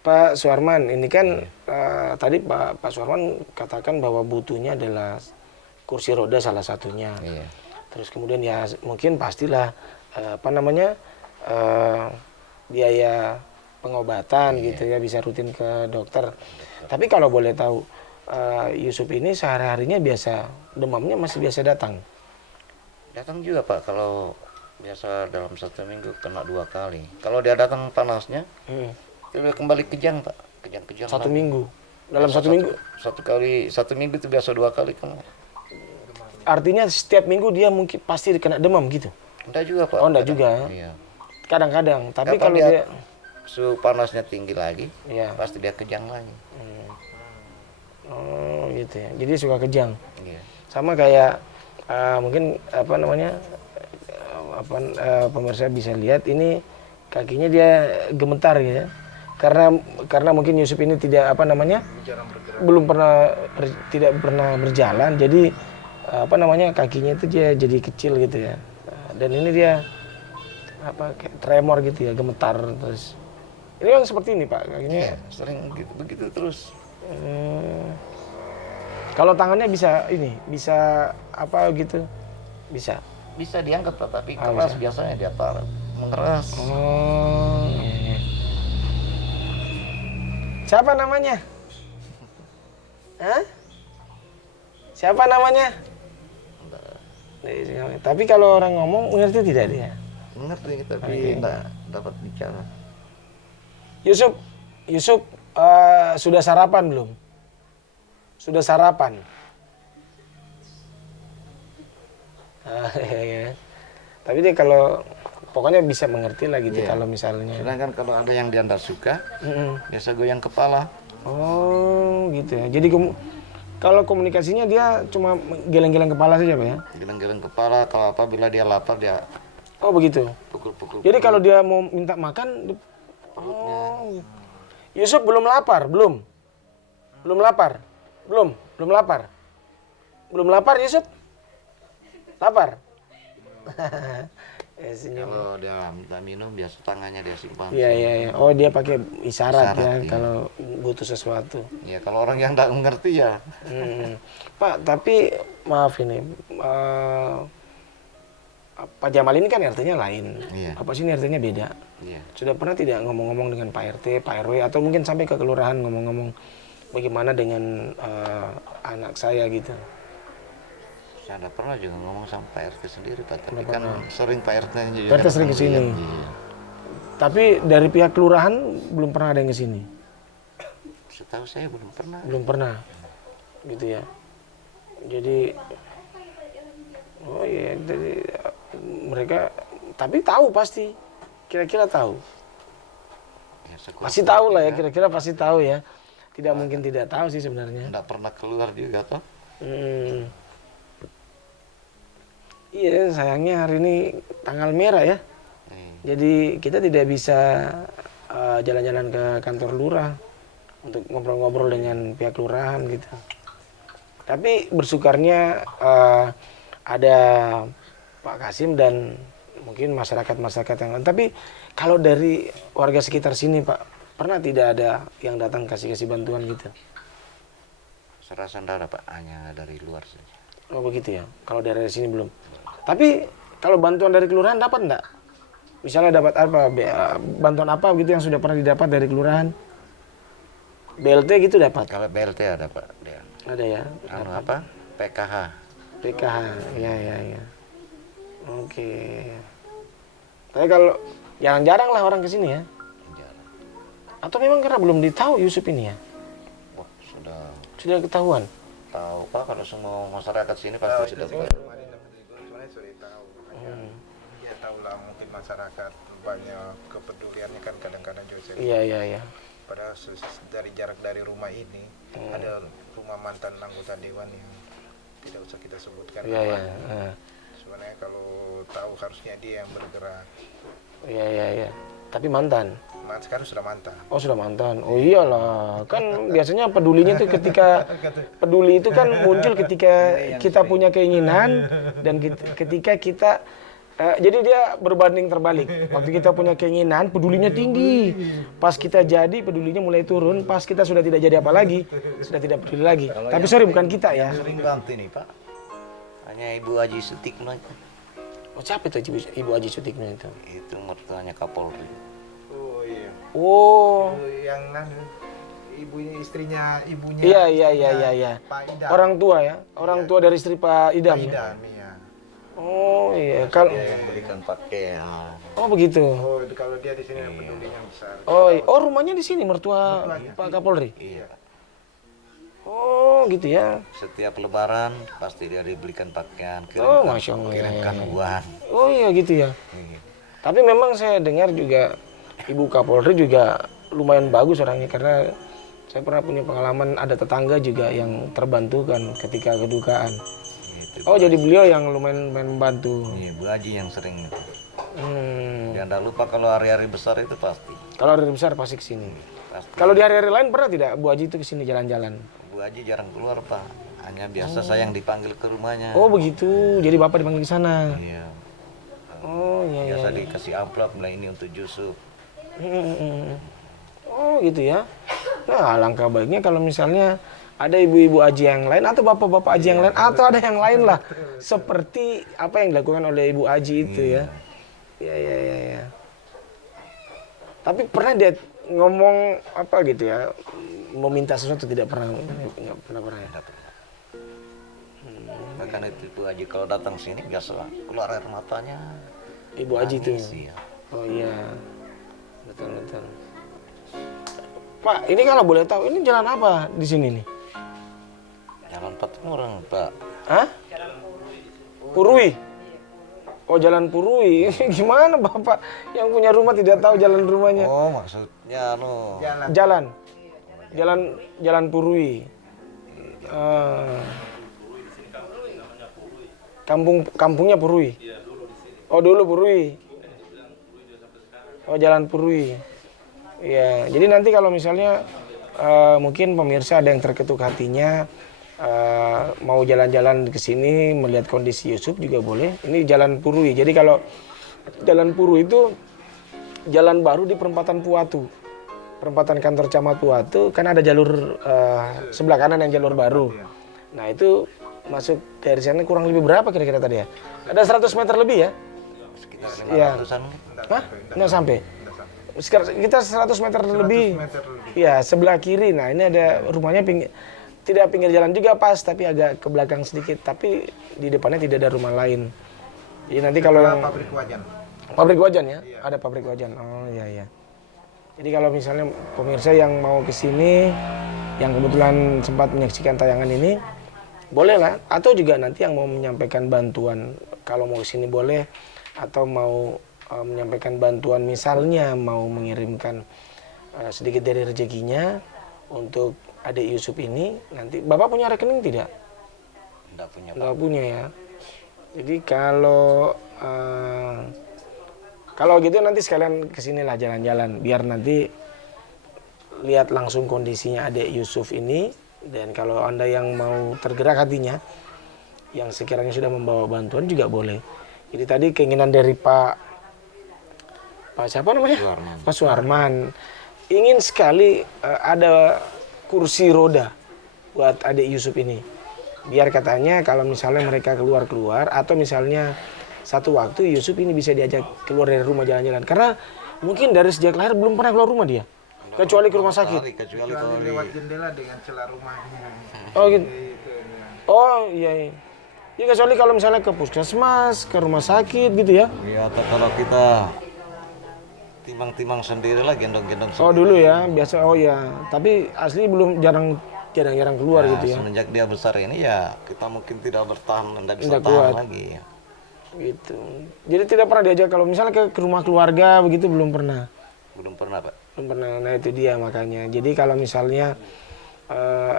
Pak Suarman, ini kan tadi Pak Suarman katakan bahwa butuhnya adalah kursi roda salah satunya. Iya. Terus kemudian ya mungkin pastilah biaya pengobatan gitu ya, bisa rutin ke dokter. Tapi kalau boleh tahu, Yusuf ini sehari-harinya biasa demamnya masih biasa datang? Datang juga Pak, kalau biasa dalam 1 minggu kena 2 kali. Kalau dia datang panasnya, dia kembali kejang Pak, kejang-kejang. 1 lagi. minggu? Dalam 1 minggu? 1 minggu itu biasa 2 kali kena. Artinya setiap minggu dia mungkin pasti kena demam gitu? Enggak juga Pak. Oh enggak juga? Iya. Kadang-kadang, tapi Kapan kalau dia... suhu panasnya tinggi lagi, Iya. pasti dia kejang lagi. Oh gitu ya, jadi suka kejang. Iya. Sama kayak mungkin apa namanya, pemirsa bisa lihat ini kakinya dia gemetar ya, karena mungkin Yusuf ini tidak apa namanya, belum pernah tidak pernah berjalan, jadi apa namanya, kakinya itu dia jadi kecil gitu ya. Dan ini dia apa kayak tremor gitu ya, gemetar terus. Ini kan seperti ini Pak kakinya. Iya, sering begitu terus. Kalau tangannya bisa ini, bisa apa gitu, bisa. Bisa diangkat Pak, tapi Ah, keras bisa. biasanya dia taruh mengeras. Oh, iya. Siapa namanya? Hah? Siapa namanya? Tapi kalau orang ngomong mengerti tidak dia? Mengerti tapi Oke. enggak dapat bicara. Yusuf, sudah sarapan belum? Sudah sarapan? Iya. Tapi dia kalau pokoknya bisa mengerti lah gitu. Iya. Kalau misalnya. Sedangkan kalau ada yang dia enggak suka, Mm-mm. biasa goyang kepala. Oh gitu ya. Jadi kalau komunikasinya dia cuma geleng-geleng kepala saja Pak ya? Geleng-geleng kepala, kalau apabila dia lapar dia Oh begitu. pukul-pukul. Jadi kalau dia mau minta makan, oh. Yusuf belum lapar, belum? Belum lapar? Belum lapar? Belum lapar Yusuf? Lapar? Ya, senyum. Kalau dia minta minum, biasa tangannya dia simpan. Iya. Oh dia pakai isyarat ya, Isyarat, iya. kalau butuh sesuatu. Ya kalau orang yang enggak mengerti ya. Pak, tapi maaf ini, Pak Jamal ini kan RT-nya lain. Iya. Apa sih ini RT-nya beda? Iya. Sudah pernah tidak ngomong-ngomong dengan Pak RT, Pak RW, atau mungkin sampai ke kelurahan ngomong-ngomong bagaimana dengan anak saya gitu? Saya enggak pernah juga ngomong sama Pak RT sendiri Pak, tapi Nggak kan pernah. sering Pak RT juga. Pak RT sering ke sini. Iya. Tapi dari pihak kelurahan belum pernah ada yang ke sini? Setahu saya belum pernah. Belum pernah, gitu ya. Jadi, oh iya, jadi mereka, tapi tahu pasti, kira-kira tahu. Ya, Pasti tahu lah ya, kira-kira pasti tahu ya. Tidak mungkin tidak tahu sih sebenarnya. Enggak pernah keluar juga toh. Iya, sayangnya hari ini tanggal merah ya. Jadi kita tidak bisa jalan-jalan ke kantor lurah untuk ngobrol-ngobrol dengan pihak kelurahan gitu. Tapi bersyukurnya ada Pak Kasim dan mungkin masyarakat-masyarakat yang lain. Tapi kalau dari warga sekitar sini Pak, pernah tidak ada yang datang kasih bantuan gitu? Saya rasa enggak ada Pak, hanya dari luar saja. Oh begitu ya, kalau dari sini belum. Tapi kalau bantuan dari kelurahan dapat enggak? Misalnya dapat apa, bantuan apa gitu yang sudah pernah didapat dari kelurahan? BLT gitu dapat? Kalau BLT ada Pak, dia. Ada ya? Anu apa? PKH. PKH, ya. Oke. Tapi kalau jarang-jarang lah orang ke sini ya? Jarang. Atau memang karena belum ditahu Yusuf ini ya? Wah, Sudah ketahuan? tahu Pak, kalau semua masyarakat sini pasti sudah tahu. Kemarin dapat libur sebenarnya sudah tahu. Makanya ya tahu lah mungkin masyarakat banyak kepeduliannya kan kadang-kadang juga saya lihat. Iya. Padahal dari jarak dari rumah ini ada rumah mantan anggota dewan yang tidak usah kita sebutkan Iya. namanya. Sebenarnya kalau tahu harusnya dia yang bergerak. Iya. Tapi mantan? Sekarang sudah mantan. Oh sudah mantan. Oh iyalah, kan biasanya pedulinya itu peduli itu kan muncul ketika kita punya keinginan dan ketika kita jadi dia berbanding terbalik. Waktu kita punya keinginan, pedulinya tinggi. Pas kita jadi, pedulinya mulai turun. Pas kita sudah tidak jadi apa lagi, sudah tidak peduli lagi. Tapi sorry, bukan kita ya. Sering bantu nih Pak, hanya Ibu Haji Sutikno itu. Oh siapa itu Ibu Haji Sutikno itu? Itu mertuanya Kapolri. Oh Oh iya. Oh. Itu yang ibunya ibunya. Iya. Pak Idam. Orang tua ya, orang tua dari istri Pak Idam. Pak Ya? Idam, iya. Oh iya, kalau Dia yang belikan pakaian. oh begitu. Oh, kalau dia di sini yang pedulinya besar. Oh, oh rumahnya di sini mertua Pak Kapolri. Iya. Oh gitu ya. Setiap lebaran pasti dia dibelikan pakaian, Oh masya Allah. kirimkan uang. Oh iya gitu ya. Iya. Tapi memang saya dengar juga Ibu Kapolri juga lumayan bagus orangnya karena saya pernah punya pengalaman ada tetangga juga yang terbantukan ketika kedukaan. Gitu. Oh jadi beliau yang lumayan membantu. Iya, Bu Haji yang sering itu. Hmm. Jangan lupa kalau hari-hari besar itu pasti. Kalau hari besar pasti kesini. Pasti. Kalau di hari-hari lain pernah tidak Bu Haji itu kesini jalan-jalan? Bu Haji jarang keluar, Pak. Hanya biasa saya yang dipanggil ke rumahnya. Oh begitu. Jadi Bapak dipanggil ke sana. Iya. Oh iya. Biasa dikasih amplop, nah ini untuk Yusuf. Oh gitu ya. Nah alangkah baiknya kalau misalnya ada ibu-ibu haji yang lain atau bapak-bapak haji yang lain atau ada yang lain lah seperti apa yang dilakukan oleh ibu haji itu ya. Ya. Tapi pernah dia ngomong apa gitu ya, meminta sesuatu tidak pernah, nggak pernah ya. Bahkan itu Bu Haji kalau datang sini biasa keluar air matanya. Ibu haji itu. Nangis, iya. Oh iya, betul. Pak, ini kalau boleh tahu ini jalan apa di sini nih? Jalan Patimurang, Pak. Hah? Purui. Oh jalan Purui. Gimana Bapak yang punya rumah tidak tahu jalan rumahnya? Oh, maksudnya Jalan Purui. Kampungnya Purui. Oh dulu Purui. Oh jalan Purui. Ya, jadi nanti kalau misalnya mungkin pemirsa ada yang terketuk hatinya mau jalan-jalan ke sini melihat kondisi Yusuf juga boleh. Ini jalan Purui. Jadi kalau jalan Purui itu jalan baru di perempatan Puatu. Perempatan kantor camat Puatu kan ada jalur sebelah kanan yang jalur baru. Nah, itu masuk dari sana kurang lebih berapa kira-kira tadi ya? Ada 100 meter lebih ya? sekitar Iya. 500-an. Hah? Nggak sampai. Sekitar kita 100 meter lebih. Ya, sebelah kiri. Nah, ini ada rumahnya tidak pinggir jalan juga pas, tapi agak ke belakang sedikit. Tapi di depannya tidak ada rumah lain. Jadi nanti kalau yang pabrik wajan ya, ada pabrik wajan. Oh iya. Jadi kalau misalnya pemirsa yang mau ke sini, yang kebetulan sempat menyaksikan tayangan ini, boleh lah. Atau juga nanti yang mau menyampaikan bantuan, kalau mau ke sini boleh. Atau mau menyampaikan bantuan, misalnya mau mengirimkan sedikit dari rezekinya untuk adik Yusuf ini, nanti Bapak punya rekening tidak? Enggak punya, Pak. Nggak punya ya. Jadi kalau gitu nanti sekalian kesinilah jalan-jalan, biar nanti lihat langsung kondisinya adik Yusuf ini. Dan kalau Anda yang mau tergerak hatinya, yang sekiranya sudah membawa bantuan juga boleh. Jadi tadi keinginan dari Pak siapa namanya? Suarman. Pak Suarman ingin sekali ada kursi roda buat adik Yusuf ini. Biar katanya kalau misalnya mereka keluar atau misalnya satu waktu Yusuf ini bisa diajak keluar dari rumah jalan-jalan. Karena mungkin dari sejak lahir belum pernah keluar rumah dia. Kecuali ke rumah sakit. Kecuali kalau lewat jendela dengan celah rumahnya. Oh gitu. Oh iya. Ya kecuali kalau misalnya ke puskesmas, ke rumah sakit gitu ya. Iya, atau kalau kita timang-timang sendiri lah, gendong-gendong sendiri. Oh dulu ya, biasa. Oh ya. Tapi asli belum jarang-jarang keluar Nah, gitu ya. semenjak dia besar ini ya kita mungkin tidak bertahan, tidak bisa Tidak tahan kuat. lagi. Gitu. Jadi tidak pernah diajak kalau misalnya ke rumah keluarga begitu belum pernah. Belum pernah, Pak. Belum pernah. Nah itu dia makanya. Jadi kalau misalnya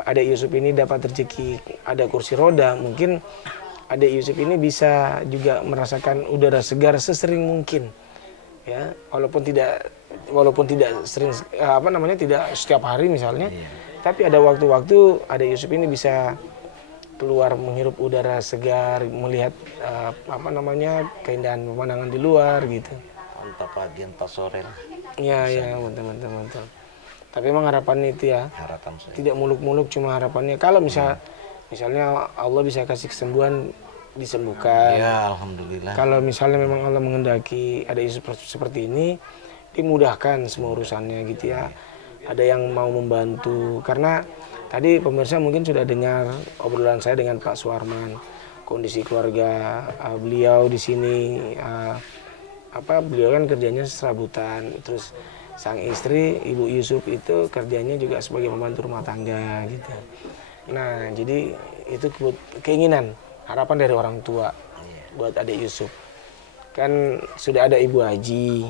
adik Yusuf ini dapat rezeki ada kursi roda, mungkin adik Yusuf ini bisa juga merasakan udara segar sesering mungkin. Ya, walaupun tidak sering tidak setiap hari misalnya. Tapi ada waktu-waktu adik Yusuf ini bisa keluar menghirup udara segar, melihat keindahan pemandangan di luar gitu. Entah pagi, entah sore lah. Iya, betul. Tapi emang harapannya itu ya, Harapan saya. tidak muluk-muluk, cuma harapannya kalau misalnya Allah bisa kasih kesembuhan, disembuhkan. Ya, alhamdulillah. Kalau misalnya memang Allah menghendaki ada Yusuf seperti ini, dimudahkan semua urusannya gitu ya. Ada yang mau membantu, karena tadi pemirsa mungkin sudah dengar obrolan saya dengan Pak Suarman, kondisi keluarga beliau di sini, beliau kan kerjanya serabutan, terus sang istri Ibu Yusuf itu kerjanya juga sebagai pembantu rumah tangga gitu. Nah jadi itu keinginan, harapan dari orang tua buat adik Yusuf. Kan sudah ada Ibu Haji,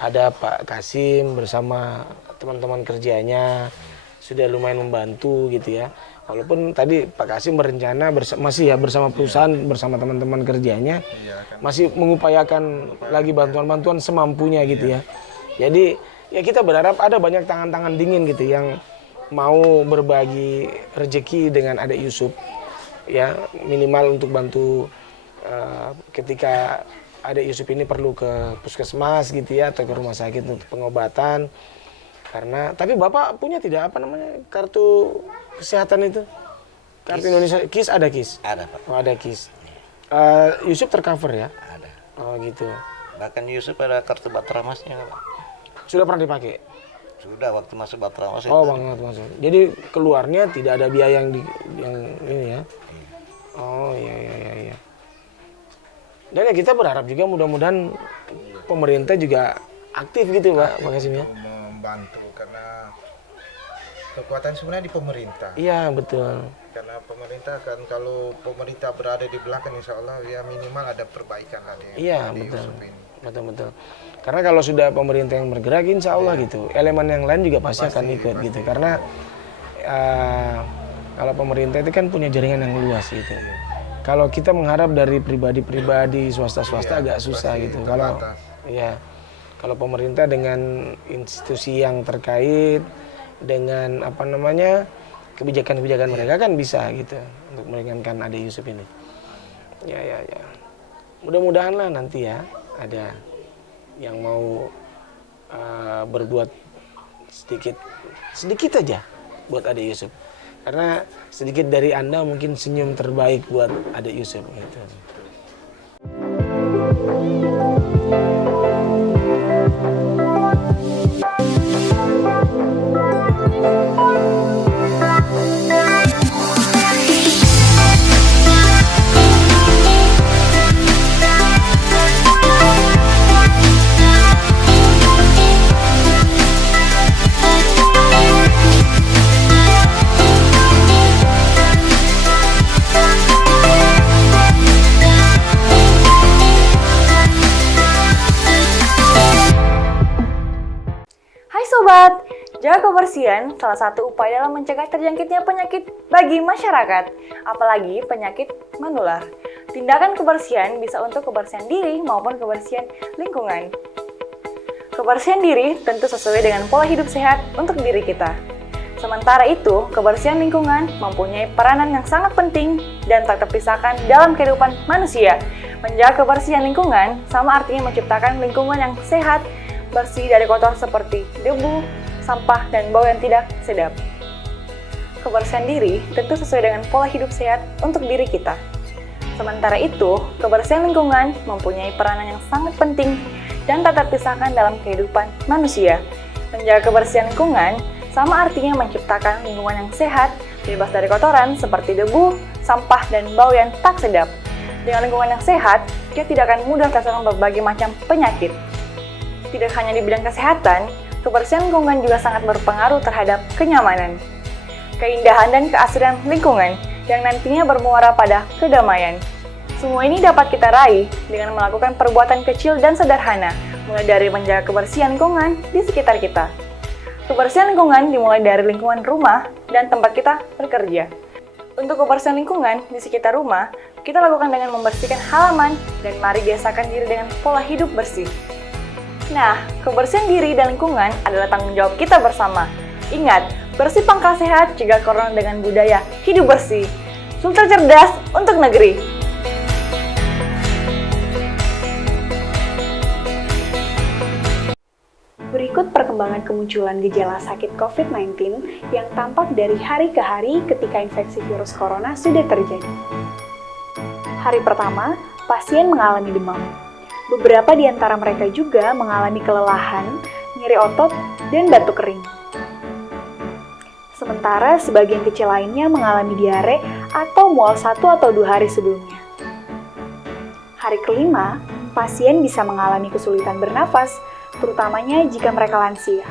ada Pak Kasim bersama teman-teman kerjanya, sudah lumayan membantu gitu ya. Walaupun tadi Pak Kasim berencana masih ya bersama perusahaan, bersama teman-teman kerjanya, masih mengupayakan lagi bantuan-bantuan semampunya gitu ya. Jadi ya kita berharap ada banyak tangan-tangan dingin gitu yang mau berbagi rezeki dengan adik Yusuf, ya minimal untuk bantu ketika adik Yusuf ini perlu ke puskesmas gitu ya, atau ke rumah sakit untuk pengobatan. Karena tapi Bapak punya tidak kartu kesehatan itu? Kartu Indonesia KIS, ada KIS? Ada Pak. Oh, ada KIS. Yusuf tercover ya? Ada. Oh gitu. Bahkan Yusuf ada kartu Batramasnya Pak. Sudah pernah dipakai? Sudah waktu masuk Batramas. Oh banget masuk. Jadi keluarnya tidak ada biaya yang ini ya? Oh iya. Dan ya kita berharap juga mudah-mudahan pemerintah juga aktif gitu Pak Kasim ya? Membantu, karena kekuatan sebenarnya di pemerintah. Iya betul. Karena pemerintah kan, kalau pemerintah berada di belakang, insya Allah ya minimal ada perbaikan lah di betul. Yusuf ini. Betul. Karena kalau sudah pemerintah yang bergerak, insya Allah gitu, elemen yang lain juga pasti akan ikut gitu. Karena kalau pemerintah itu kan punya jaringan yang luas gitu. Kalau kita mengharap dari pribadi-pribadi, swasta-swasta agak susah gitu. Kalau pemerintah dengan institusi yang terkait dengan kebijakan-kebijakan mereka kan bisa gitu untuk meringankan adik Yusuf ini. Ya. Mudah-mudahan lah nanti ya ada yang mau berbuat sedikit aja buat adik Yusuf. Karena sedikit dari Anda mungkin senyum terbaik buat adik Yusuf gitu. Sobat, jaga kebersihan salah satu upaya dalam mencegah terjangkitnya penyakit bagi masyarakat, apalagi penyakit menular. Tindakan kebersihan bisa untuk kebersihan diri maupun kebersihan lingkungan. Kebersihan diri tentu sesuai dengan pola hidup sehat untuk diri kita. Sementara itu, kebersihan lingkungan mempunyai peranan yang sangat penting dan tak terpisahkan dalam kehidupan manusia. Menjaga kebersihan lingkungan sama artinya menciptakan lingkungan yang sehat, bersih dari kotor seperti debu, sampah, dan bau yang tidak sedap. Kebersihan diri tentu sesuai dengan pola hidup sehat untuk diri kita. Sementara itu, kebersihan lingkungan mempunyai peranan yang sangat penting dan tak terpisahkan dalam kehidupan manusia. Menjaga kebersihan lingkungan sama artinya menciptakan lingkungan yang sehat, bebas dari kotoran seperti debu, sampah, dan bau yang tak sedap. Dengan lingkungan yang sehat, kita tidak akan mudah terserang berbagai macam penyakit. Tidak hanya di bidang kesehatan, kebersihan lingkungan juga sangat berpengaruh terhadap kenyamanan, keindahan, dan keasrian lingkungan yang nantinya bermuara pada kedamaian. Semua ini dapat kita raih dengan melakukan perbuatan kecil dan sederhana, mulai dari menjaga kebersihan lingkungan di sekitar kita. Kebersihan lingkungan dimulai dari lingkungan rumah dan tempat kita bekerja. Untuk kebersihan lingkungan di sekitar rumah, kita lakukan dengan membersihkan halaman dan mari biasakan diri dengan pola hidup bersih. Nah, kebersihan diri dan lingkungan adalah tanggung jawab kita bersama. Ingat, bersih pangkal sehat, cegah corona dengan budaya hidup bersih. Sultan cerdas untuk negeri. Berikut perkembangan kemunculan gejala sakit COVID-19 yang tampak dari hari ke hari ketika infeksi virus corona sudah terjadi. Hari pertama, pasien mengalami demam. Beberapa di antara mereka juga mengalami kelelahan nyeri otot, dan batuk kering. Sementara sebagian kecil lainnya mengalami diare atau mual 1 atau 2 hari sebelumnya. Hari kelima, pasien bisa mengalami kesulitan bernafas, terutamanya jika mereka lansia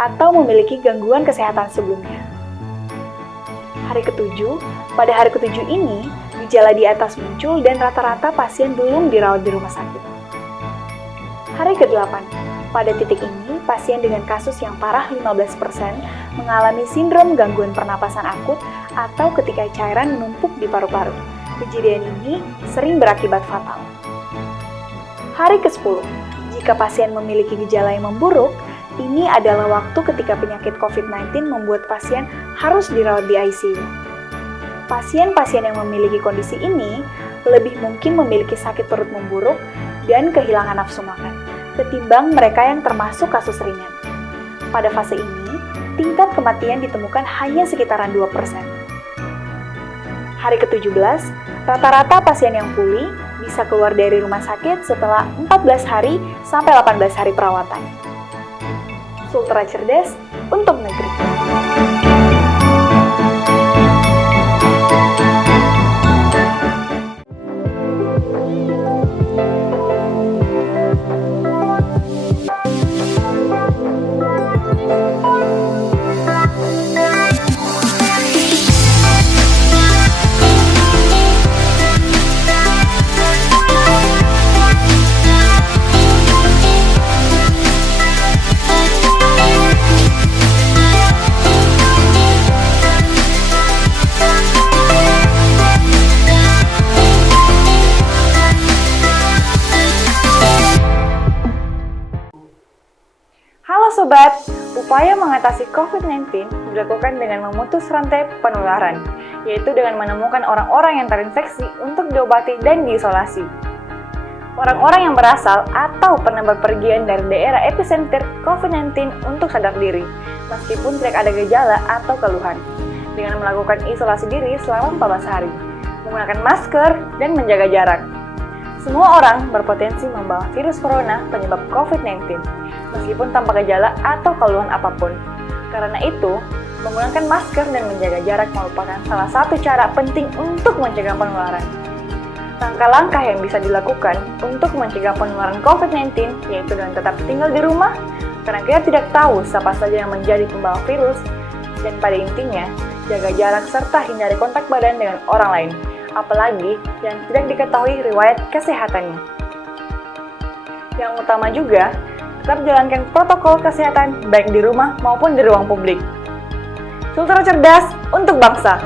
atau memiliki gangguan kesehatan sebelumnya. Pada hari ketujuh ini, gejala di atas muncul dan rata-rata pasien belum dirawat di rumah sakit. Hari ke-8, pada titik ini, pasien dengan kasus yang parah 15% mengalami sindrom gangguan pernapasan akut atau ketika cairan menumpuk di paru-paru. Kejadian ini sering berakibat fatal. Hari ke-10, jika pasien memiliki gejala yang memburuk, ini adalah waktu ketika penyakit COVID-19 membuat pasien harus dirawat di ICU. Pasien-pasien yang memiliki kondisi ini lebih mungkin memiliki sakit perut memburuk dan kehilangan nafsu makan, ketimbang mereka yang termasuk kasus ringan. Pada fase ini, tingkat kematian ditemukan hanya sekitaran 2%. Hari ke-17, rata-rata pasien yang pulih bisa keluar dari rumah sakit setelah 14 hari sampai 18 hari perawatan. Sultra cerdas untuk negeri. Sobat, upaya mengatasi COVID-19 dilakukan dengan memutus rantai penularan, yaitu dengan menemukan orang-orang yang terinfeksi untuk diobati dan diisolasi. Orang-orang yang berasal atau pernah berpergian dari daerah epicenter COVID-19 untuk sadar diri, meskipun tidak ada gejala atau keluhan, dengan melakukan isolasi diri selama 14 hari, menggunakan masker, dan menjaga jarak. Semua orang berpotensi membawa virus corona penyebab COVID-19, meskipun tanpa gejala atau keluhan apapun. Karena itu, menggunakan masker dan menjaga jarak merupakan salah satu cara penting untuk mencegah penularan. Langkah-langkah yang bisa dilakukan untuk mencegah penularan COVID-19 yaitu dengan tetap tinggal di rumah, karena kita tidak tahu siapa saja yang menjadi pembawa virus, dan pada intinya, jaga jarak serta hindari kontak badan dengan orang lain, apalagi yang tidak diketahui riwayat kesehatannya. Yang utama juga, tetap jalankan protokol kesehatan baik di rumah maupun di ruang publik. Sultra cerdas untuk bangsa.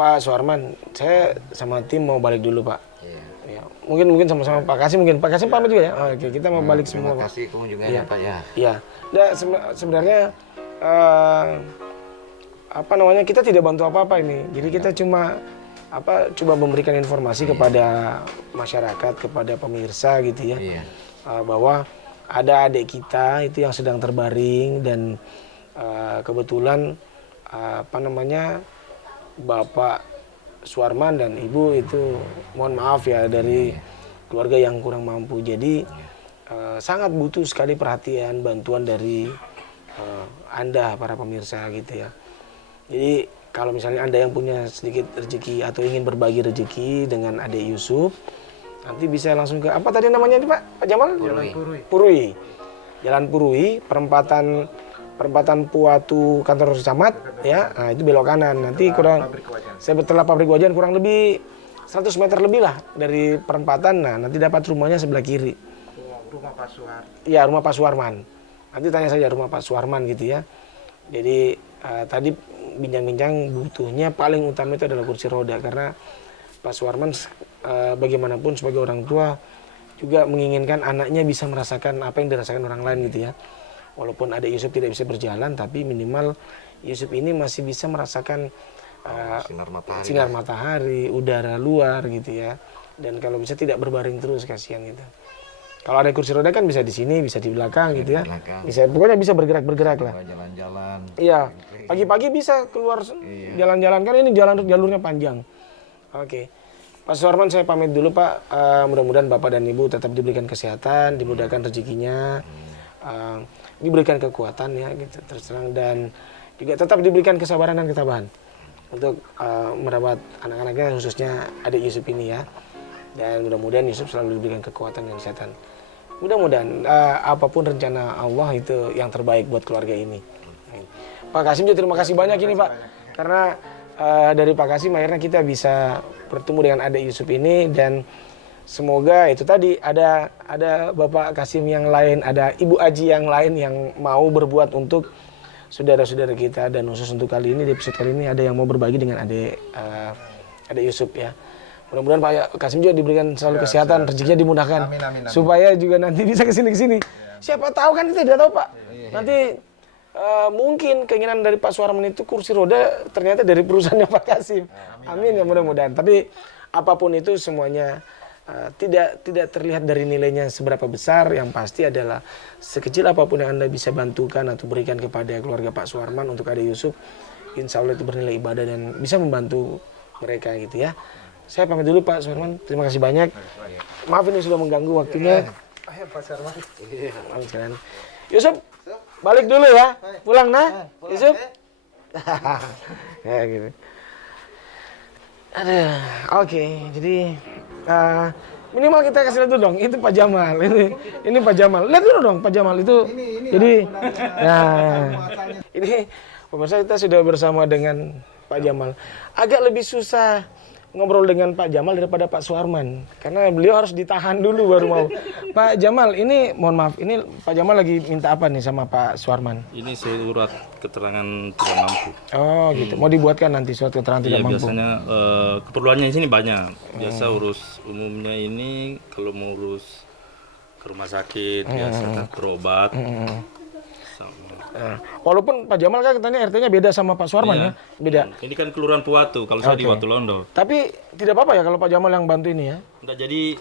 Pak Suarman, saya sama tim mau balik dulu, Pak. Ya, mungkin sama-sama Pak Kasim, mungkin Pak Kasim pamit juga ya. Oke, kita mau balik semua. Terima kasih kunjungannya, Pak ya. Iya. Nah, sebenarnya kita tidak bantu apa-apa ini. Jadi kita cuma coba memberikan informasi kepada masyarakat, kepada pemirsa gitu ya. Bahwa ada adik kita itu yang sedang terbaring dan kebetulan Bapak Suarman dan Ibu itu mohon maaf ya dari keluarga yang kurang mampu. Jadi sangat butuh sekali perhatian, bantuan dari Anda para pemirsa gitu ya. Jadi kalau misalnya Anda yang punya sedikit rezeki atau ingin berbagi rezeki dengan adik Yusuf, nanti bisa langsung ke apa tadi namanya ini Pak Jamal? Jalan Purui. Jalan Purui, perempatan Puatu kantor camat ya. Nah, itu belok kanan. Nanti setelah pabrik wajan kurang lebih 100 meter lebih lah dari perempatan. Nah, nanti dapat rumahnya sebelah kiri. Rumah Pak Suar. Iya, rumah Pak Suarman. Nanti tanya saja rumah Pak Suarman gitu ya. Jadi tadi bincang-bincang butuhnya paling utama itu adalah kursi roda, karena Pak Suarman bagaimanapun sebagai orang tua juga menginginkan anaknya bisa merasakan apa yang dirasakan orang lain gitu ya. Walaupun ada Yusuf tidak bisa berjalan, tapi minimal Yusuf ini masih bisa merasakan sinar matahari, udara luar gitu ya. Dan kalau bisa tidak berbaring terus, kasihan gitu. Kalau ada kursi roda kan bisa di sini, bisa di belakang gitu ya. Bisa, pokoknya bisa bergerak-bergerak lah. Jalan-jalan. Iya, pagi-pagi bisa keluar jalan-jalan, kan ini jalurnya panjang. Oke. Pak Suarman, saya pamit dulu Pak. Mudah-mudahan Bapak dan Ibu tetap diberikan kesehatan, dimudahkan rezekinya, diberikan kekuatan ya gitu terus terang, dan juga tetap diberikan kesabaran dan ketabahan untuk merawat anak-anaknya, khususnya adik Yusuf ini ya. Dan mudah-mudahan Yusuf selalu diberikan kekuatan dan kesehatan. Mudah-mudahan apapun rencana Allah itu yang terbaik buat keluarga ini. Pak Kasim juga terima kasih banyak ini Pak, karena dari Pak Kasim akhirnya kita bisa bertemu dengan adik Yusuf ini, dan semoga itu tadi ada Bapak Kasim yang lain, ada Ibu Aji yang lain yang mau berbuat untuk saudara-saudara kita, dan khusus untuk kali ini, di episode kali ini ada yang mau berbagi dengan adik Yusuf ya. Mudah-mudahan Pak Kasim juga diberikan selalu kesehatan, rezekinya dimudahkan, amin. Supaya juga nanti bisa kesini. Siapa tahu kan, kita tidak tahu Pak. Nanti mungkin keinginan dari Pak Suarman itu kursi roda ternyata dari perusahaannya Pak Kasim. Amin ya, mudah-mudahan. Tapi apapun itu semuanya tidak terlihat dari nilainya seberapa besar. Yang pasti adalah sekecil apapun yang Anda bisa bantukan atau berikan kepada keluarga Pak Suarman untuk adik Yusuf, insya Allah itu bernilai ibadah dan bisa membantu mereka gitu ya. Saya pamit dulu Pak Suarman, terima kasih banyak. Maaf ini sudah mengganggu waktunya. Pak Suarman. Yusuf, balik dulu ya. Pulang nah, Yusuf. Ya gitu. Aduh, oke. Jadi minimal kita kasih lihat dulu dong. Itu Pak Jamal. Ini Pak Jamal. Lihat dulu dong Pak Jamal itu. Jadi, ini pemirsa, kita sudah bersama dengan Pak Jamal. Agak lebih susah ngobrol dengan Pak Jamal daripada Pak Suarman, karena beliau harus ditahan dulu baru mau. Pak Jamal, ini mohon maaf, ini Pak Jamal lagi minta apa nih sama Pak Suarman? Ini surat keterangan tidak mampu. Oh gitu, mau dibuatkan nanti surat keterangan tidak mampu? Biasanya keperluannya di sini banyak. Biasa urus umumnya ini kalau mau urus ke rumah sakit, biasa berobat. Walaupun Pak Jamal kan katanya RT-nya beda sama Pak Suarman ya, beda. Ini kan Kelurahan Puatu, kalau saya di Watulondo. Tapi tidak apa-apa ya kalau Pak Jamal yang bantu ini ya? Udah, jadi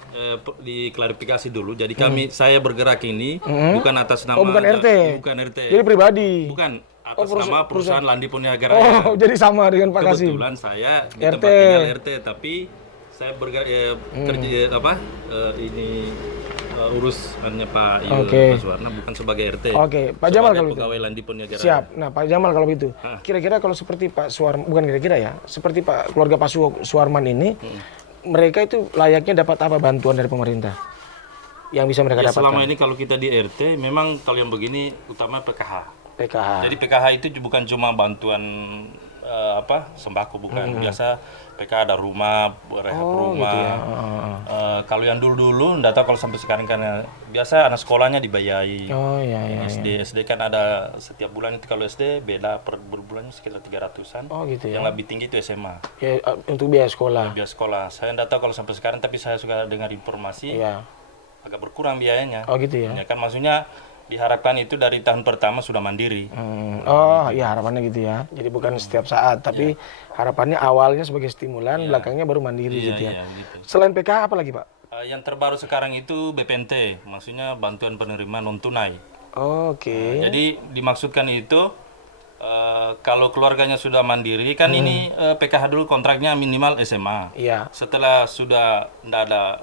diklarifikasi dulu. Jadi saya bergerak ini bukan atas nama. Oh bukan RT? Bukan RT. Jadi pribadi? Bukan, atas nama perusahaan Landi Puniaga. Oh jadi sama dengan Pak Kasim? Kebetulan saya di tempat tinggal RT, tapi saya bergerak kerja urus hanya Pak Suarna, bukan sebagai RT. Oke, Pak Jamal kalau itu. Pegawai Landi Puniaga. Siap. Nah, Pak Jamal kalau itu, kira-kira kalau seperti Pak Suarman, bukan kira-kira ya, seperti Pak keluarga Pak Suarman ini, mereka itu layaknya dapat apa bantuan dari pemerintah? Yang bisa mereka dapatkan? Selama ini kalau kita di RT, memang kalau yang begini utama PKH. Jadi PKH itu bukan cuma bantuan sembako, bukan. Biasa PKH ada rumah, rehab rumah. Gitu ya. Kalau yang dulu-dulu, enggak tahu kalau sampai sekarang, karena biasa anak sekolahnya dibayai. SD kan ada setiap bulan itu, kalau SD beda per bulannya sekitar 300-an. Gitu ya. Yang lebih tinggi itu SMA. Ya, untuk biaya sekolah. Biaya sekolah. Saya enggak tahu kalau sampai sekarang, tapi saya suka dengar informasi agak berkurang biayanya. Gitu ya. Ya kan, maksudnya diharapkan itu dari tahun pertama sudah mandiri. Ya harapannya gitu ya. Jadi bukan setiap saat, tapi harapannya awalnya sebagai stimulan, belakangnya baru mandiri gitu ya. Gitu. Selain PKH apa lagi Pak? Yang terbaru sekarang itu BPNT, maksudnya bantuan penerima non tunai. Jadi dimaksudkan itu kalau keluarganya sudah mandiri kan ini PKH dulu kontraknya minimal SMA. Setelah sudah tidak ada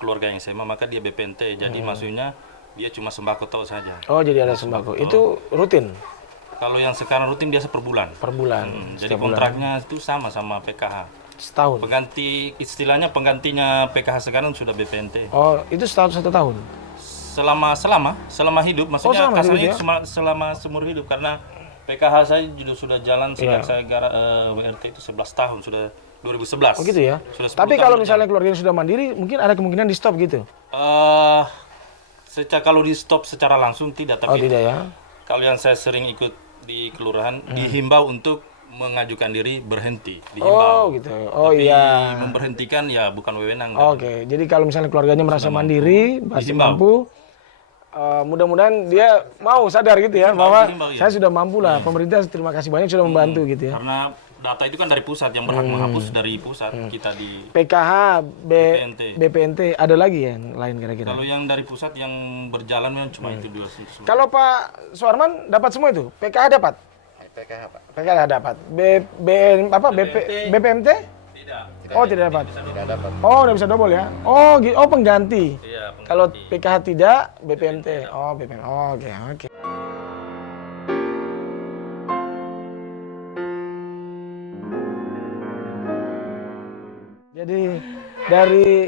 keluarga yang SMA, maka dia BPNT. Jadi maksudnya dia cuma sembako tahu saja. Jadi ada sembako. Itu rutin? Kalau yang sekarang rutin biasa per bulan. Per bulan. Jadi kontraknya itu sama PKH. Setahun? Istilahnya penggantinya PKH sekarang sudah BPNT. Itu setahun 1 tahun? Selama hidup, maksudnya kasarnya selama seumur hidup, karena PKH saya sudah jalan sejak saya WRT itu 11 tahun, sudah 2011. Gitu ya? Tapi kalau misalnya keluarganya sudah mandiri, mungkin ada kemungkinan di stop gitu? Kalau di stop secara langsung tidak, Oh tapi tidak ya? kalau yang saya sering ikut di kelurahan dihimbau untuk mengajukan diri berhenti, dihimbau. Oh gitu. Oh Tapi iya. memberhentikan ya bukan wewenang. Oke, jadi kalau misalnya keluarganya merasa mandiri, masih dihimbau. mampu, mudah-mudahan dia mau sadar gitu ya bahwa dihimbau, ya. saya sudah mampu lah. Pemerintah terima kasih banyak sudah membantu gitu ya. Karena data itu kan dari pusat, yang berhak menghapus dari pusat, kita di PKH, BPNT. BPNT, ada lagi yang lain kira-kira? Kalau yang dari pusat yang berjalan memang cuma itu dua. Kalau Pak Suarman dapat semua itu? PKH dapat? PKH Pak. PKH dapat. BPMT? Tidak. Oh tidak dapat. Tidak dapat. Oh udah bisa double ya? Oh, oh pengganti. Iya, pengganti. Kalau PKH tidak, BPMT. Oh BPMT. Oh, oke oke. Jadi dari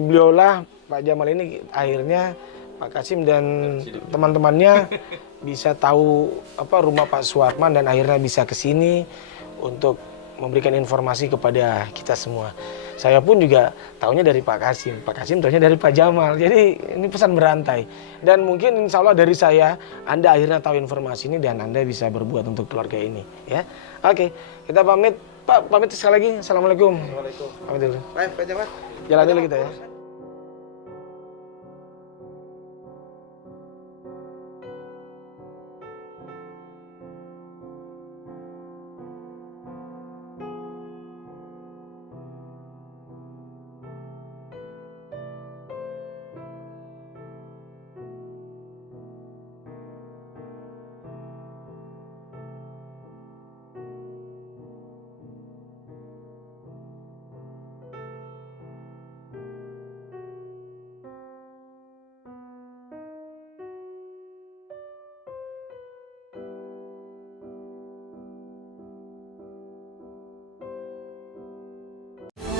beliau lah Pak Jamal ini akhirnya Pak Kasim dan teman-temannya bisa tahu rumah Pak Suarman dan akhirnya bisa ke sini untuk memberikan informasi kepada kita semua. Saya pun juga taunya dari Pak Kasim taunya dari Pak Jamal. Jadi ini pesan berantai. Dan mungkin insya Allah dari saya, Anda akhirnya tahu informasi ini dan Anda bisa berbuat untuk keluarga ini. Ya, oke, kita pamit. Pak, pamit sekali lagi. Assalamualaikum. Assalamualaikum. Pamit dulu. Baik, Pak Jamal. Jalan dulu kita ya.